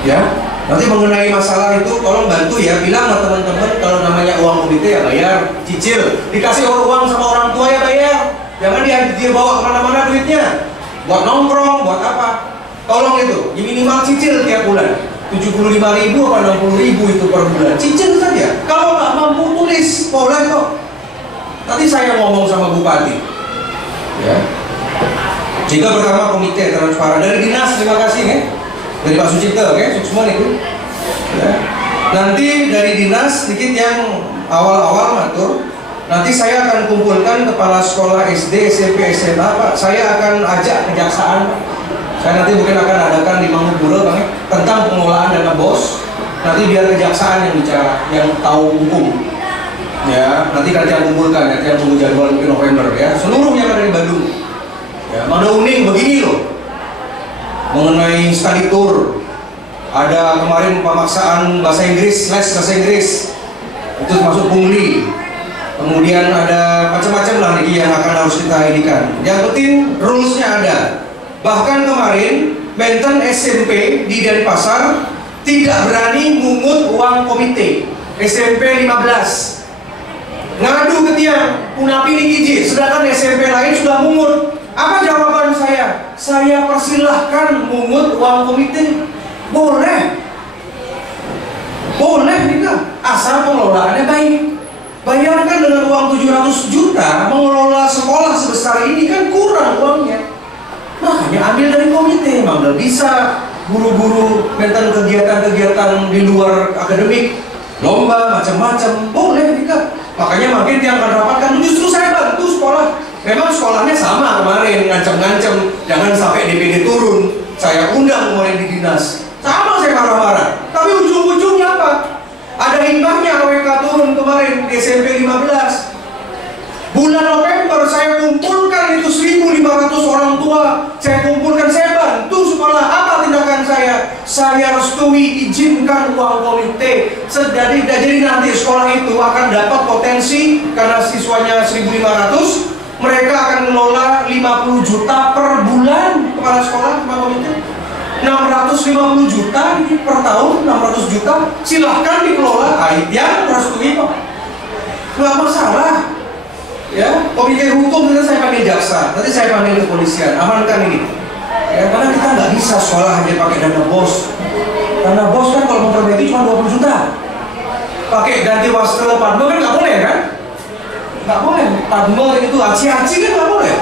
Ya, nanti mengenai masalah itu tolong bantu ya, bilang sama teman-teman kalau namanya uang komite ya bayar, cicil. Dikasih uang sama orang tua ya bayar. Jangan dia bawa kemana-mana duitnya. Buat nongkrong, buat apa? Tolong itu, minimal cicil tiap bulan. 75.000 apa 60.000 itu per bulan. Cicil saja. Kalau nggak mampu tulis, boleh kok. Tadi saya ngomong sama Bupati. Ya. Jika pertama komite transparan dari dinas, terima kasih ya. Dari Pak Sucipto, oke, semua itu. Ya. Nanti dari dinas sedikit yang awal-awal ngatur. Nanti saya akan kumpulkan kepala sekolah SD, SMP, SMA, Pak. Saya akan ajak kejaksaan. Saya nanti mungkin akan adakan di Mangupura, Bang, tentang pengelolaan dana BOS. Nanti biar kejaksaan yang bicara, yang tahu hukum. Ya, nanti kalian kumpulkan ya, yang tunggu jadwal mungkin November ya. Seluruh yang ada di Bandung. Ya, Mada Uning begini loh. Mengenai study tour. Ada kemarin pemaksaan bahasa Inggris, les bahasa Inggris. Itu masuk pungli. Kemudian ada macam-macam lah nih yang akan harus kita inikan. Yang penting rules-nya ada. Bahkan kemarin Menten SMP di Denpasar tidak berani mungut uang komite. SMP 15 ngadu ke Tiang, Punapi Nikiji, sedangkan SMP lain sudah mungut. Apa jawaban saya? Saya persilahkan mungut uang komite. Boleh. Boleh tidak, asal pengelolaannya baik. Bayangkan dengan uang 700 juta mengelola sekolah sebesar ini kan kurang uangnya. Makanya ambil dari komite, Bang. Bisa guru-guru mental kegiatan-kegiatan di luar akademik, lomba macam-macam, boleh tidak. Makanya makin yang akan rapatkan, justru saya bantu sekolah. Memang sekolahnya sama kemarin, ngancam-ngancam, jangan sampai DPD turun. Saya undang kemarin di dinas, sama saya marah-marah. Tapi ujung-ujungnya apa? Ada hikmahnya AWK turun kemarin di SMP 15. Bulan November saya kumpulkan itu 1.500 orang tua. Saya kumpulkan, saya bantu sekolah. Apa tindakan saya? Saya restui, izinkan uang komite. Jadi nanti sekolah itu akan dapat potensi, karena siswanya 1.500, mereka akan mengelola 50 juta per bulan kepala sekolah sama komite. 650 juta per tahun, 600 juta silahkan dikelola. Yang restui kok, nggak masalah. Ya, komite hukum itu saya panggil jaksa, nanti saya panggil kepolisian, amankan ini. Ya, karena kita nggak bisa sekolah hanya pakai dana BOS. Dana BOS kan kalau memperbaiki cuma 20 juta. Pakai ganti wastel Padma kan nggak boleh kan? Nggak boleh. Padma itu aci-aci kan nggak boleh.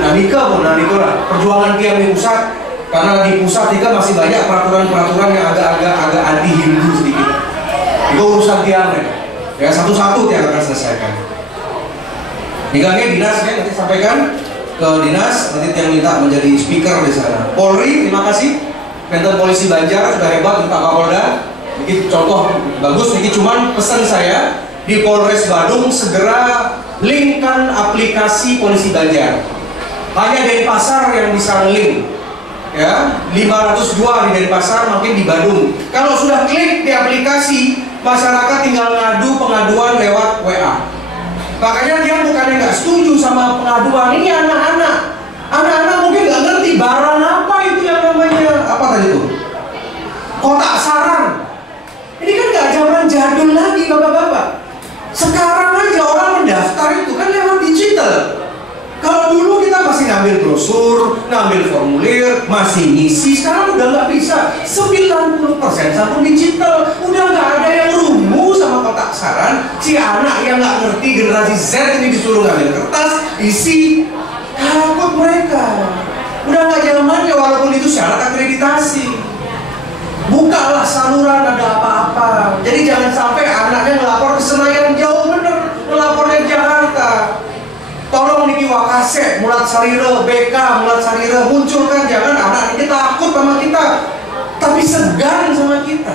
Nah Nika pun, lah perjuangan Tiang di pusat, karena di pusat Nika masih banyak peraturan-peraturan yang agak anti Hindu sedikit. Itu urusan Tiang ya, satu-satu Tiang akan selesaikan. Nikahnya dinas ya, nanti sampaikan ke dinas, nanti Tiang minta menjadi speaker di sana. Polri, terima kasih. Mentor Polisi Banjar sudah hebat, Pak Kapolda. Ini contoh bagus, ini cuman pesan saya di Polres Badung segera linkkan aplikasi Polisi Banjar. Hanya Denpasar yang bisa link. Ya, 502 di Denpasar, makin di Badung. Kalau sudah klik di aplikasi, masyarakat tinggal ngadu pengaduan lewat WA. Makanya dia bukannya nggak setuju sama pengaduan. Ini anak-anak mungkin nggak ngerti barang apa itu yang namanya apa tadi itu kotak saran. Ini kan nggak zaman jadul lagi bapak-bapak. Sekarang aja orang mendaftar itu kan lewat digital. Kalau dulu kita masih ngambil brosur, ngambil formulir, masih ngisi. Sekarang udah nggak bisa. 90% satu digital. Udah nggak ada yang rumu sama kotak saran. Si anak yang nggak ngerti generasi Z ini disuruh ngambil kertas, isi. Takut mereka. Udah nggak zamannya, walaupun itu syarat akreditasi. Bukalah saluran ada apa-apa. Jadi jangan sampai anaknya ngelapor ke Senayan, jauh bener. Ngelapornya ke Jakarta. Asep, Mulat Sarira, BK, Mulat Sarira munculkan, jangan anak ini takut sama kita, tapi segan sama kita.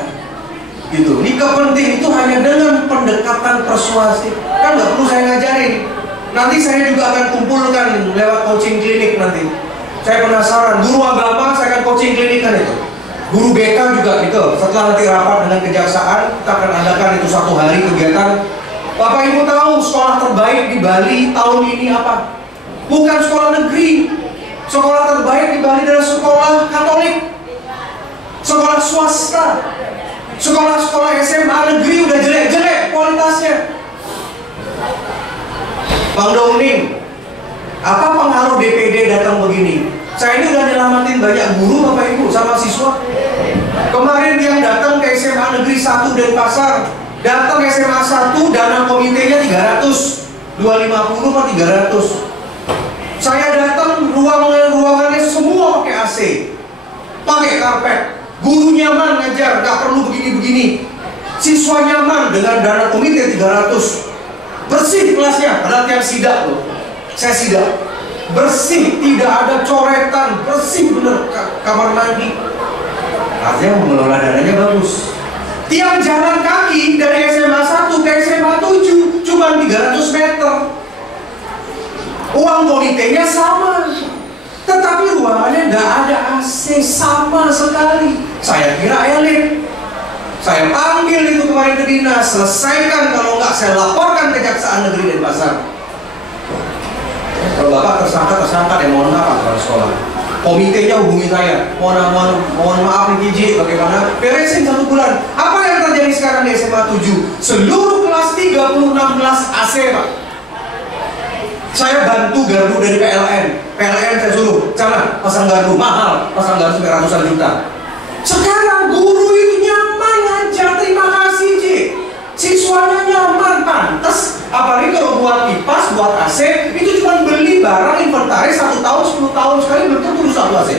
Gitu. Nikah penting itu hanya dengan pendekatan persuasif. Kan nggak perlu saya ngajarin. Nanti saya juga akan kumpulkan lewat coaching klinik nanti. Saya penasaran, guru agama saya akan coaching klinik kan itu. Guru BK juga itu. Setelah nanti rapat dengan kejaksaan, kita akan adakan itu 1 hari kegiatan. Bapak Ibu tahu sekolah terbaik di Bali tahun ini apa? Bukan sekolah negeri. Sekolah terbaik di Bali adalah sekolah Katolik, sekolah swasta. Sekolah-sekolah SMA negeri udah jelek-jelek kualitasnya. Bang Dongning, apa pengaruh DPD datang begini? Saya ini udah nyelamatin banyak guru Bapak Ibu sama siswa. Kemarin yang datang ke SMA Negeri 1 Denpasar, datang SMA 1 dana komitenya 300, 250 atau 300. Saya datang ruangannya semua pakai AC, pakai karpet. Guru nyaman ngajar, nggak perlu begini-begini. Siswa nyaman dengan dana komite 300. Bersih kelasnya, ada yang sidak loh. Saya sidak. Bersih, tidak ada coretan, bersih bener kamar mandi. Artinya mengelola dananya bagus. Tiang jalan kaki dari SMA 1 ke SMA 7 cuma 300 meter. Uang komitenya sama, tetapi ruangannya nggak ada AC sama sekali. Saya kira elit. Saya panggil itu kemarin ke dinas, selesaikan, kalau nggak saya laporkan Kejaksaan Negeri Denpasar. Kalau Bapak tersangka, mohon maaf kepala sekolah. Komitenya hubungi saya. Mohon maaf nih Kiji, bagaimana? Beresin 1 bulan. Apa yang terjadi sekarang di SMA 7? Seluruh kelas 36 kelas AC, Pak. Saya bantu gardu dari PLN. PLN saya suruh, jangan pasang gardu mahal, pasang gardu sampai ratusan juta. Sekarang guru itu nyaman ngajar, terima kasih Ji. Siswanya nyaman, pantas. Apalagi kalau buat kipas, buat AC, itu cuma beli barang inventaris 1 tahun, 10 tahun sekali belum tentu rusak AC.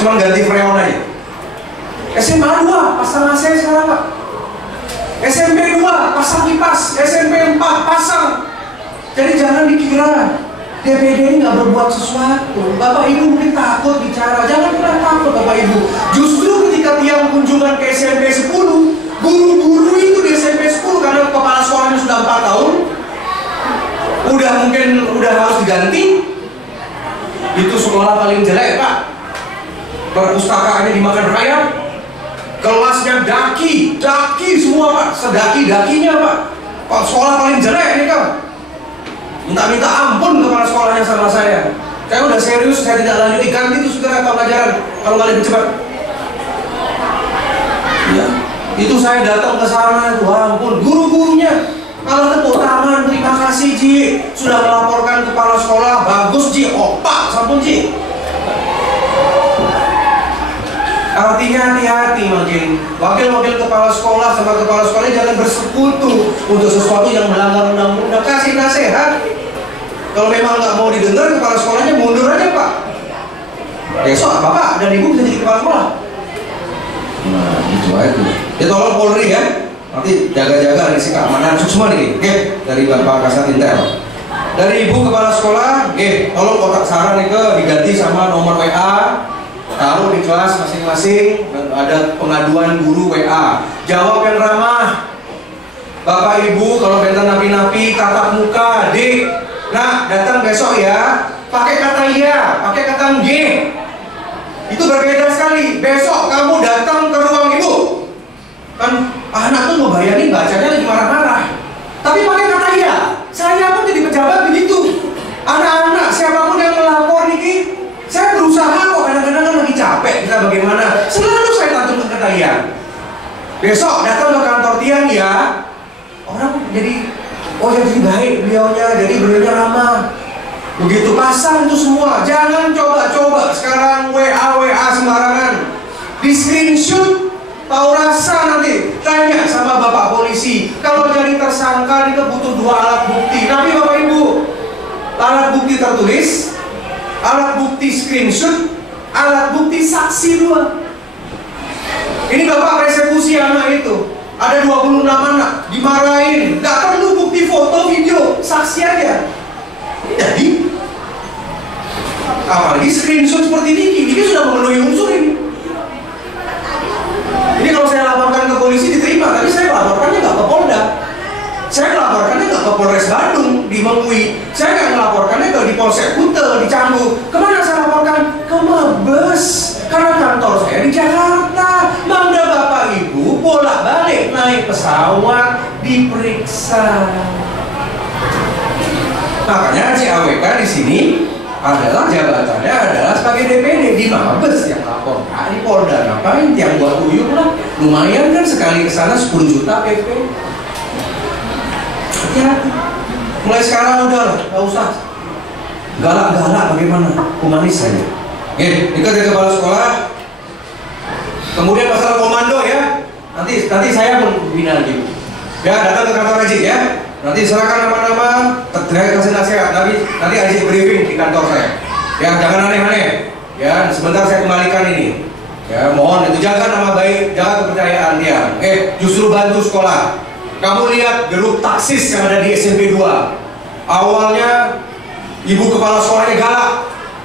Cuma ganti freon aja. SMA 2 pasang AC sekarang Pak. SMP 2 pasang kipas, SMP 4 pasang. Jadi jangan dikira DPD ini nggak berbuat sesuatu. Bapak Ibu mungkin takut bicara, jangan pernah takut Bapak Ibu. Justru ketika tiang kunjungan ke SMP 10, guru-guru itu di SMP 10 karena kepala sekolahnya sudah 4 tahun, udah harus diganti. Itu sekolah paling jelek Pak. Perpustakaannya dimakan rakyat, kelasnya daki semua Pak, sedaki-dakinya Pak. Sekolah paling jelek nih Kang. Minta ampun kepala sekolahnya sama saya. Saya udah serius, saya tidak lanjuti, ganti itu segera pelajaran kalau nggak lebih cepat. Ya, itu saya datang ke sana, ampun, guru-gurunya malah tepuk tangan, terima kasih Ji, sudah melaporkan kepala sekolah, bagus Ji, opak, sampun Ji. Artinya hati-hati makin wakil-wakil kepala sekolah sama kepala sekolah jangan bersekutu untuk sesuatu yang melanggar undang-undang. Kasih nasihat. Kalau memang nggak mau didengar, kepala sekolahnya mundur aja Pak. Besok Bapak dan Ibu bisa jadi kepala sekolah. Nah itu aja. Ya tolong Polri ya. Nanti jaga-jaga dari si keamanan semua nih. Oke, dari Bapak Kasat Intel. Dari Ibu kepala sekolah, tolong kotak saran nih diganti sama nomor WA. Taruh di kelas masing-masing, ada pengaduan guru WA. Jawab yang ramah. Bapak Ibu kalau bentar napi-napi tatap muka, Dik. Nah, datang besok ya. Pakai kata iya, pakai kata G. Itu berbeda sekali. Besok kamu datang ke ruang ibu. Kan anak tuh ngebayangin bacanya lagi marah-marah. Tapi pakai kata iya. Saya pun jadi pejabat begitu. Anak-anak siapapun yang melapor nih, saya berusaha kok, kadang-kadang kan lagi capek, kita bagaimana, selalu saya tantum ke kata iya. Besok datang ke kantor Tiang ya. Orang jadi, oh jadi baik beliaunya ramah. Begitu pasang itu semua. Jangan coba-coba sekarang WA sembarangan. Di screenshot, tahu rasa nanti. Tanya sama Bapak polisi. Kalau jadi tersangka ini butuh 2 alat bukti. Tapi Bapak Ibu, alat bukti tertulis, alat bukti screenshot, alat bukti saksi 2. Ini Bapak persekusi anak itu. Ada 26 anak, dimarahin. Gak perlu bukti foto, video, saksi aja. Jadi Apalagi screenshot seperti ini sudah memenuhi unsur ini. Ini kalau saya laporkan ke polisi diterima, tapi saya laporkannya nggak ke Polda. Saya melaporkannya nggak ke Polres Bandung di Mengui. Saya nggak melaporkannya di Polsek Kute, di Canggu. Kemana saya laporkan? Ke Mabes. Karena kantor saya di Jakarta. Mangga Bapak Ibu bolak-balik naik pesawat diperiksa. Makanya CAWK di sini adalah jabatannya adalah sebagai DPD di Mabes yang lapor. Nah, di Polda ngapain? Tiang buat uyuk lah. Lumayan kan sekali ke sana 10 juta PP. Hati-hati. Mulai sekarang udah lah, nggak usah galak-galak bagaimana, humanis saja. Oke, ikat dari kepala sekolah. Kemudian masalah komando ya. Nanti saya membina lagi. Ya, datang ke kantor Haji ya. Nanti silakan nama-nama, terkait kasih nasihat. Nanti Haji briefing di kantor saya. Ya, jangan aneh-aneh. Ya, sebentar saya kembalikan ini. Ya, mohon itu jaga nama baik, jaga kepercayaan dia. Justru bantu sekolah. Kamu lihat grup taksis yang ada di SMP 2. Awalnya ibu kepala sekolahnya galak,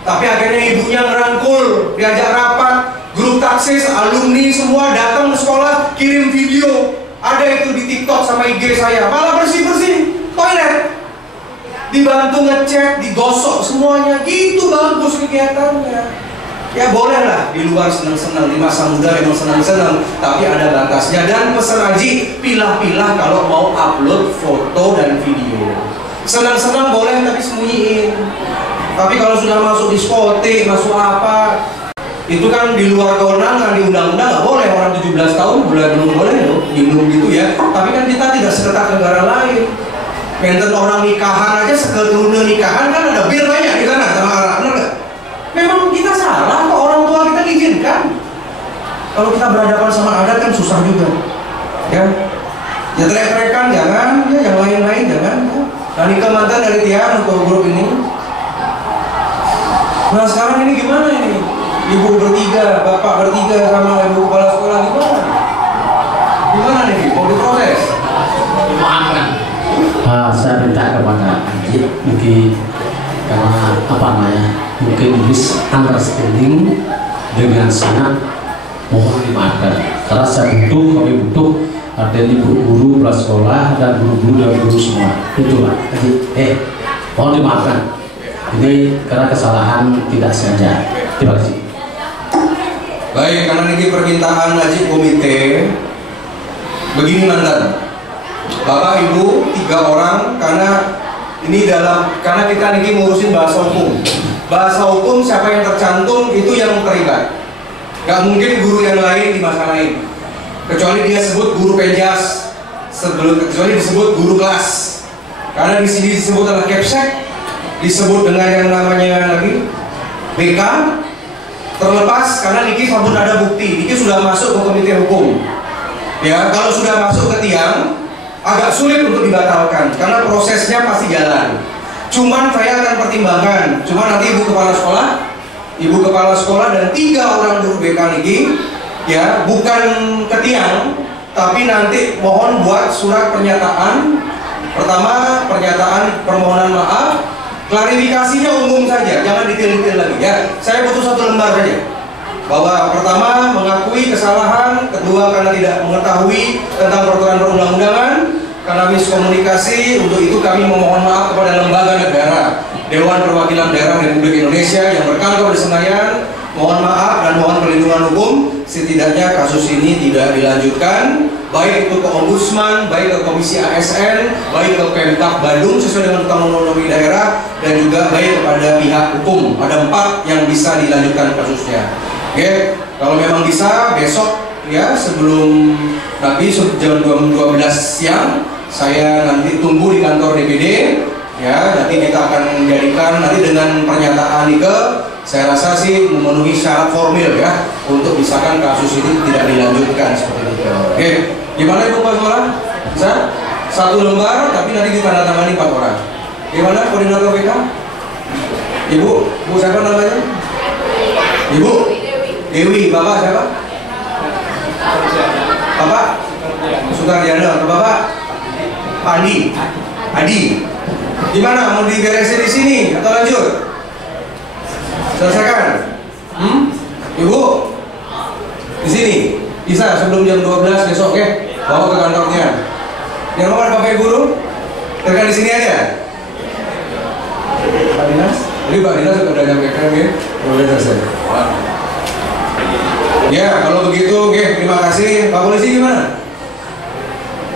tapi akhirnya ibunya ngerangkul, diajak rapat. Grup taksis, alumni semua datang ke sekolah, kirim video. Ada itu di TikTok sama IG saya. Malah bersih-bersih toilet, dibantu ngecek, digosok semuanya. Gitu bagus kegiatannya. Ya bolehlah di luar senang-senang, di masa muda memang senang-senang, tapi ada batasnya. Dan pesan Haji, pilah-pilah kalau mau upload foto dan video. Senang-senang boleh tapi sembunyiin. Tapi kalau sudah masuk diskotik, masuk apa, itu kan di luar kewenangan, di undang-undang nggak boleh. Orang 17 tahun belum boleh loh minum gitu ya. Tapi kan kita tidak seketat negara lain. Menten orang nikahan aja, sekeluruh nikahan kan ada bir banyak di sana sama arah, benar nggak? Memang kita salah kok, orang tua kita izinkan. Kalau kita berhadapan sama adat kan susah juga. Ya teriak-teriakan jangan, ya yang lain-lain jangan. Nah, nikah mantan dari Tian untuk grup ini. Nah sekarang ini gimana ini? Ibu bertiga, bapak bertiga sama ibu kepala sekolah gimana? Gimana nih? Mau diproses? Dimaafkan. Saya minta kepada Haji mungkin karena apa namanya, mungkin misunderstanding dengan sangat, mohon dimaafkan. Karena kami butuh ada ibu guru prasekolah dan guru-guru dan guru semua. Itulah Haji. Mohon dimaafkan. Ini karena kesalahan tidak sengaja. Terima kasih. Baik, karena ini permintaan Haji komite. Begini mantan, Bapak Ibu 3 orang, karena kita ini ngurusin bahasa hukum. Bahasa hukum siapa yang tercantum itu yang terlibat. Gak mungkin guru yang lain dimasalahin. Kecuali dia sebut guru penjas, kecuali disebut guru kelas. Karena di sini disebut adalah capsek, disebut dengan yang namanya lagi BK. Terlepas karena Niki sabun ada bukti, Niki sudah masuk ke komite hukum. Ya, kalau sudah masuk ke tiang, agak sulit untuk dibatalkan karena prosesnya pasti jalan. Cuman saya akan pertimbangkan. Cuman nanti ibu kepala sekolah dan 3 orang guru BK Niki, ya bukan ke tiang, tapi nanti mohon buat surat pernyataan. Pertama, pernyataan permohonan maaf. Klarifikasinya umum saja, jangan detail-detail lagi ya. Saya butuh 1 lembar saja. Bahwa pertama mengakui kesalahan, kedua karena tidak mengetahui tentang peraturan perundang-undangan, karena miskomunikasi. Untuk itu kami memohon maaf kepada lembaga negara, Dewan Perwakilan Daerah Republik Indonesia yang berkantor di Senayan. Mohon maaf dan mohon perlindungan hukum. Setidaknya kasus ini tidak dilanjutkan, baik itu ke Ombudsman, baik ke Komisi ASN, baik ke Pemkab Bandung sesuai dengan undang-undang daerah, dan juga baik kepada pihak hukum. Ada 4 yang bisa dilanjutkan kasusnya. Oke, kalau memang bisa besok ya sebelum nanti jam 12 siang saya nanti tunggu di kantor DPD. Ya, nanti kita akan menjadikan nanti dengan pernyataan Nike. Saya rasa sih memenuhi syarat formil ya untuk misalkan kasus ini tidak dilanjutkan seperti itu. Oke, gimana Ibu Pak Sekolah? Bisa? 1 lembar tapi nanti ditandatangani 4 orang. Gimana koordinator BK? Ibu siapa namanya? Ibu Dewi. Bapak siapa? Bapak Sukardiana. Bapak Adi. Gimana? Mau diberesin di sini atau lanjut? Selesaikan? Ibu? Di sini? Bisa sebelum jam 12 besok, oke? Bawa ke kantornya. Yang nomor Bapak Ibu Guru? Tekan di sini aja. Pak Dinas? Jadi Pak Dinas sudah nyampaikan, ya? Udah selesai. Ya, kalau begitu, oke, terima kasih. Pak Polisi gimana?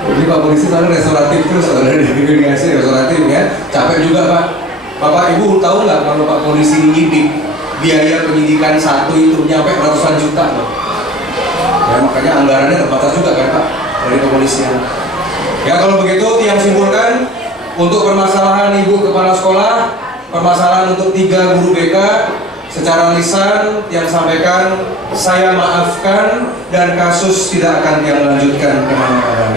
Jadi Pak Polisi soalnya restoratif terus, ada diverifikasi restoratif ya. Capek juga Pak. Bapak Ibu tahu nggak kalau Pak Polisi nyidik biaya penyidikan satu itu nyampe ratusan juta loh. Ya makanya anggarannya terbatas juga kan Pak dari kepolisian. Ya kalau begitu yang simpulkan untuk permasalahan Ibu Kepala Sekolah, permasalahan untuk 3 guru BK secara lisan yang sampaikan saya maafkan dan kasus tidak akan yang lanjutkan kemana-mana,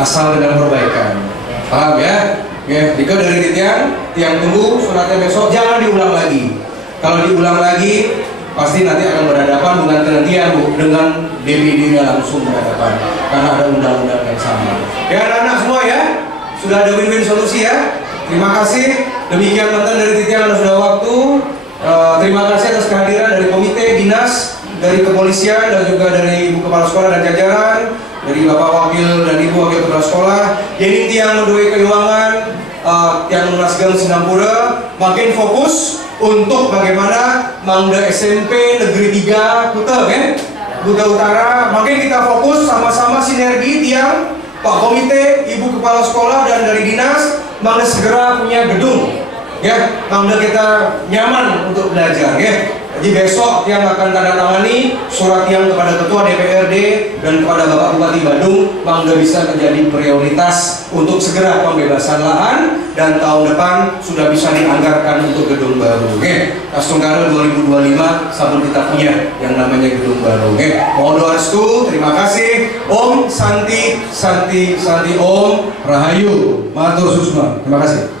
asal dengan perbaikan. Paham ya? Dika dari tiang tunggu suratnya besok, jangan diulang lagi. Kalau diulang lagi pasti nanti akan berhadapan dengan tiang Bu, dengan DPD-nya langsung berhadapan karena ada undang-undang yang sama. Ya anak-anak semua ya, sudah ada win-win solusi ya. Terima kasih. Demikian mantan dari tiang sudah waktu. Terima kasih atas kehadiran dari komite, dinas, dari kepolisian dan juga dari Ibu Kepala Sekolah dan jajaran, dari Bapak Wakil dan Ibu Wakil Kepala Sekolah. Jadi tiang Doi Keuangan, yang Nasgam Sinampura makin fokus untuk bagaimana Mangda SMP Negeri 3 Kuta, Kuta Utara. Makin kita fokus sama-sama sinergi tiang Pak Komite, Ibu Kepala Sekolah dan dari dinas, Mangda segera punya gedung. Ya, Mangda kita nyaman untuk belajar, ya. Jadi besok yang akan tanda tangani surat yang kepada Ketua DPRD dan kepada Bapak Bupati Bandung, Mangda bisa menjadi prioritas untuk segera pembebasan lahan dan tahun depan sudah bisa dianggarkan untuk gedung baru. Oke, Kastunggara 2025 sabun kita punya yang namanya gedung baru. Oke, mohon doa restu. Terima kasih. Om Santi Santi Santi Om Rahayu Matur Susma. Terima kasih.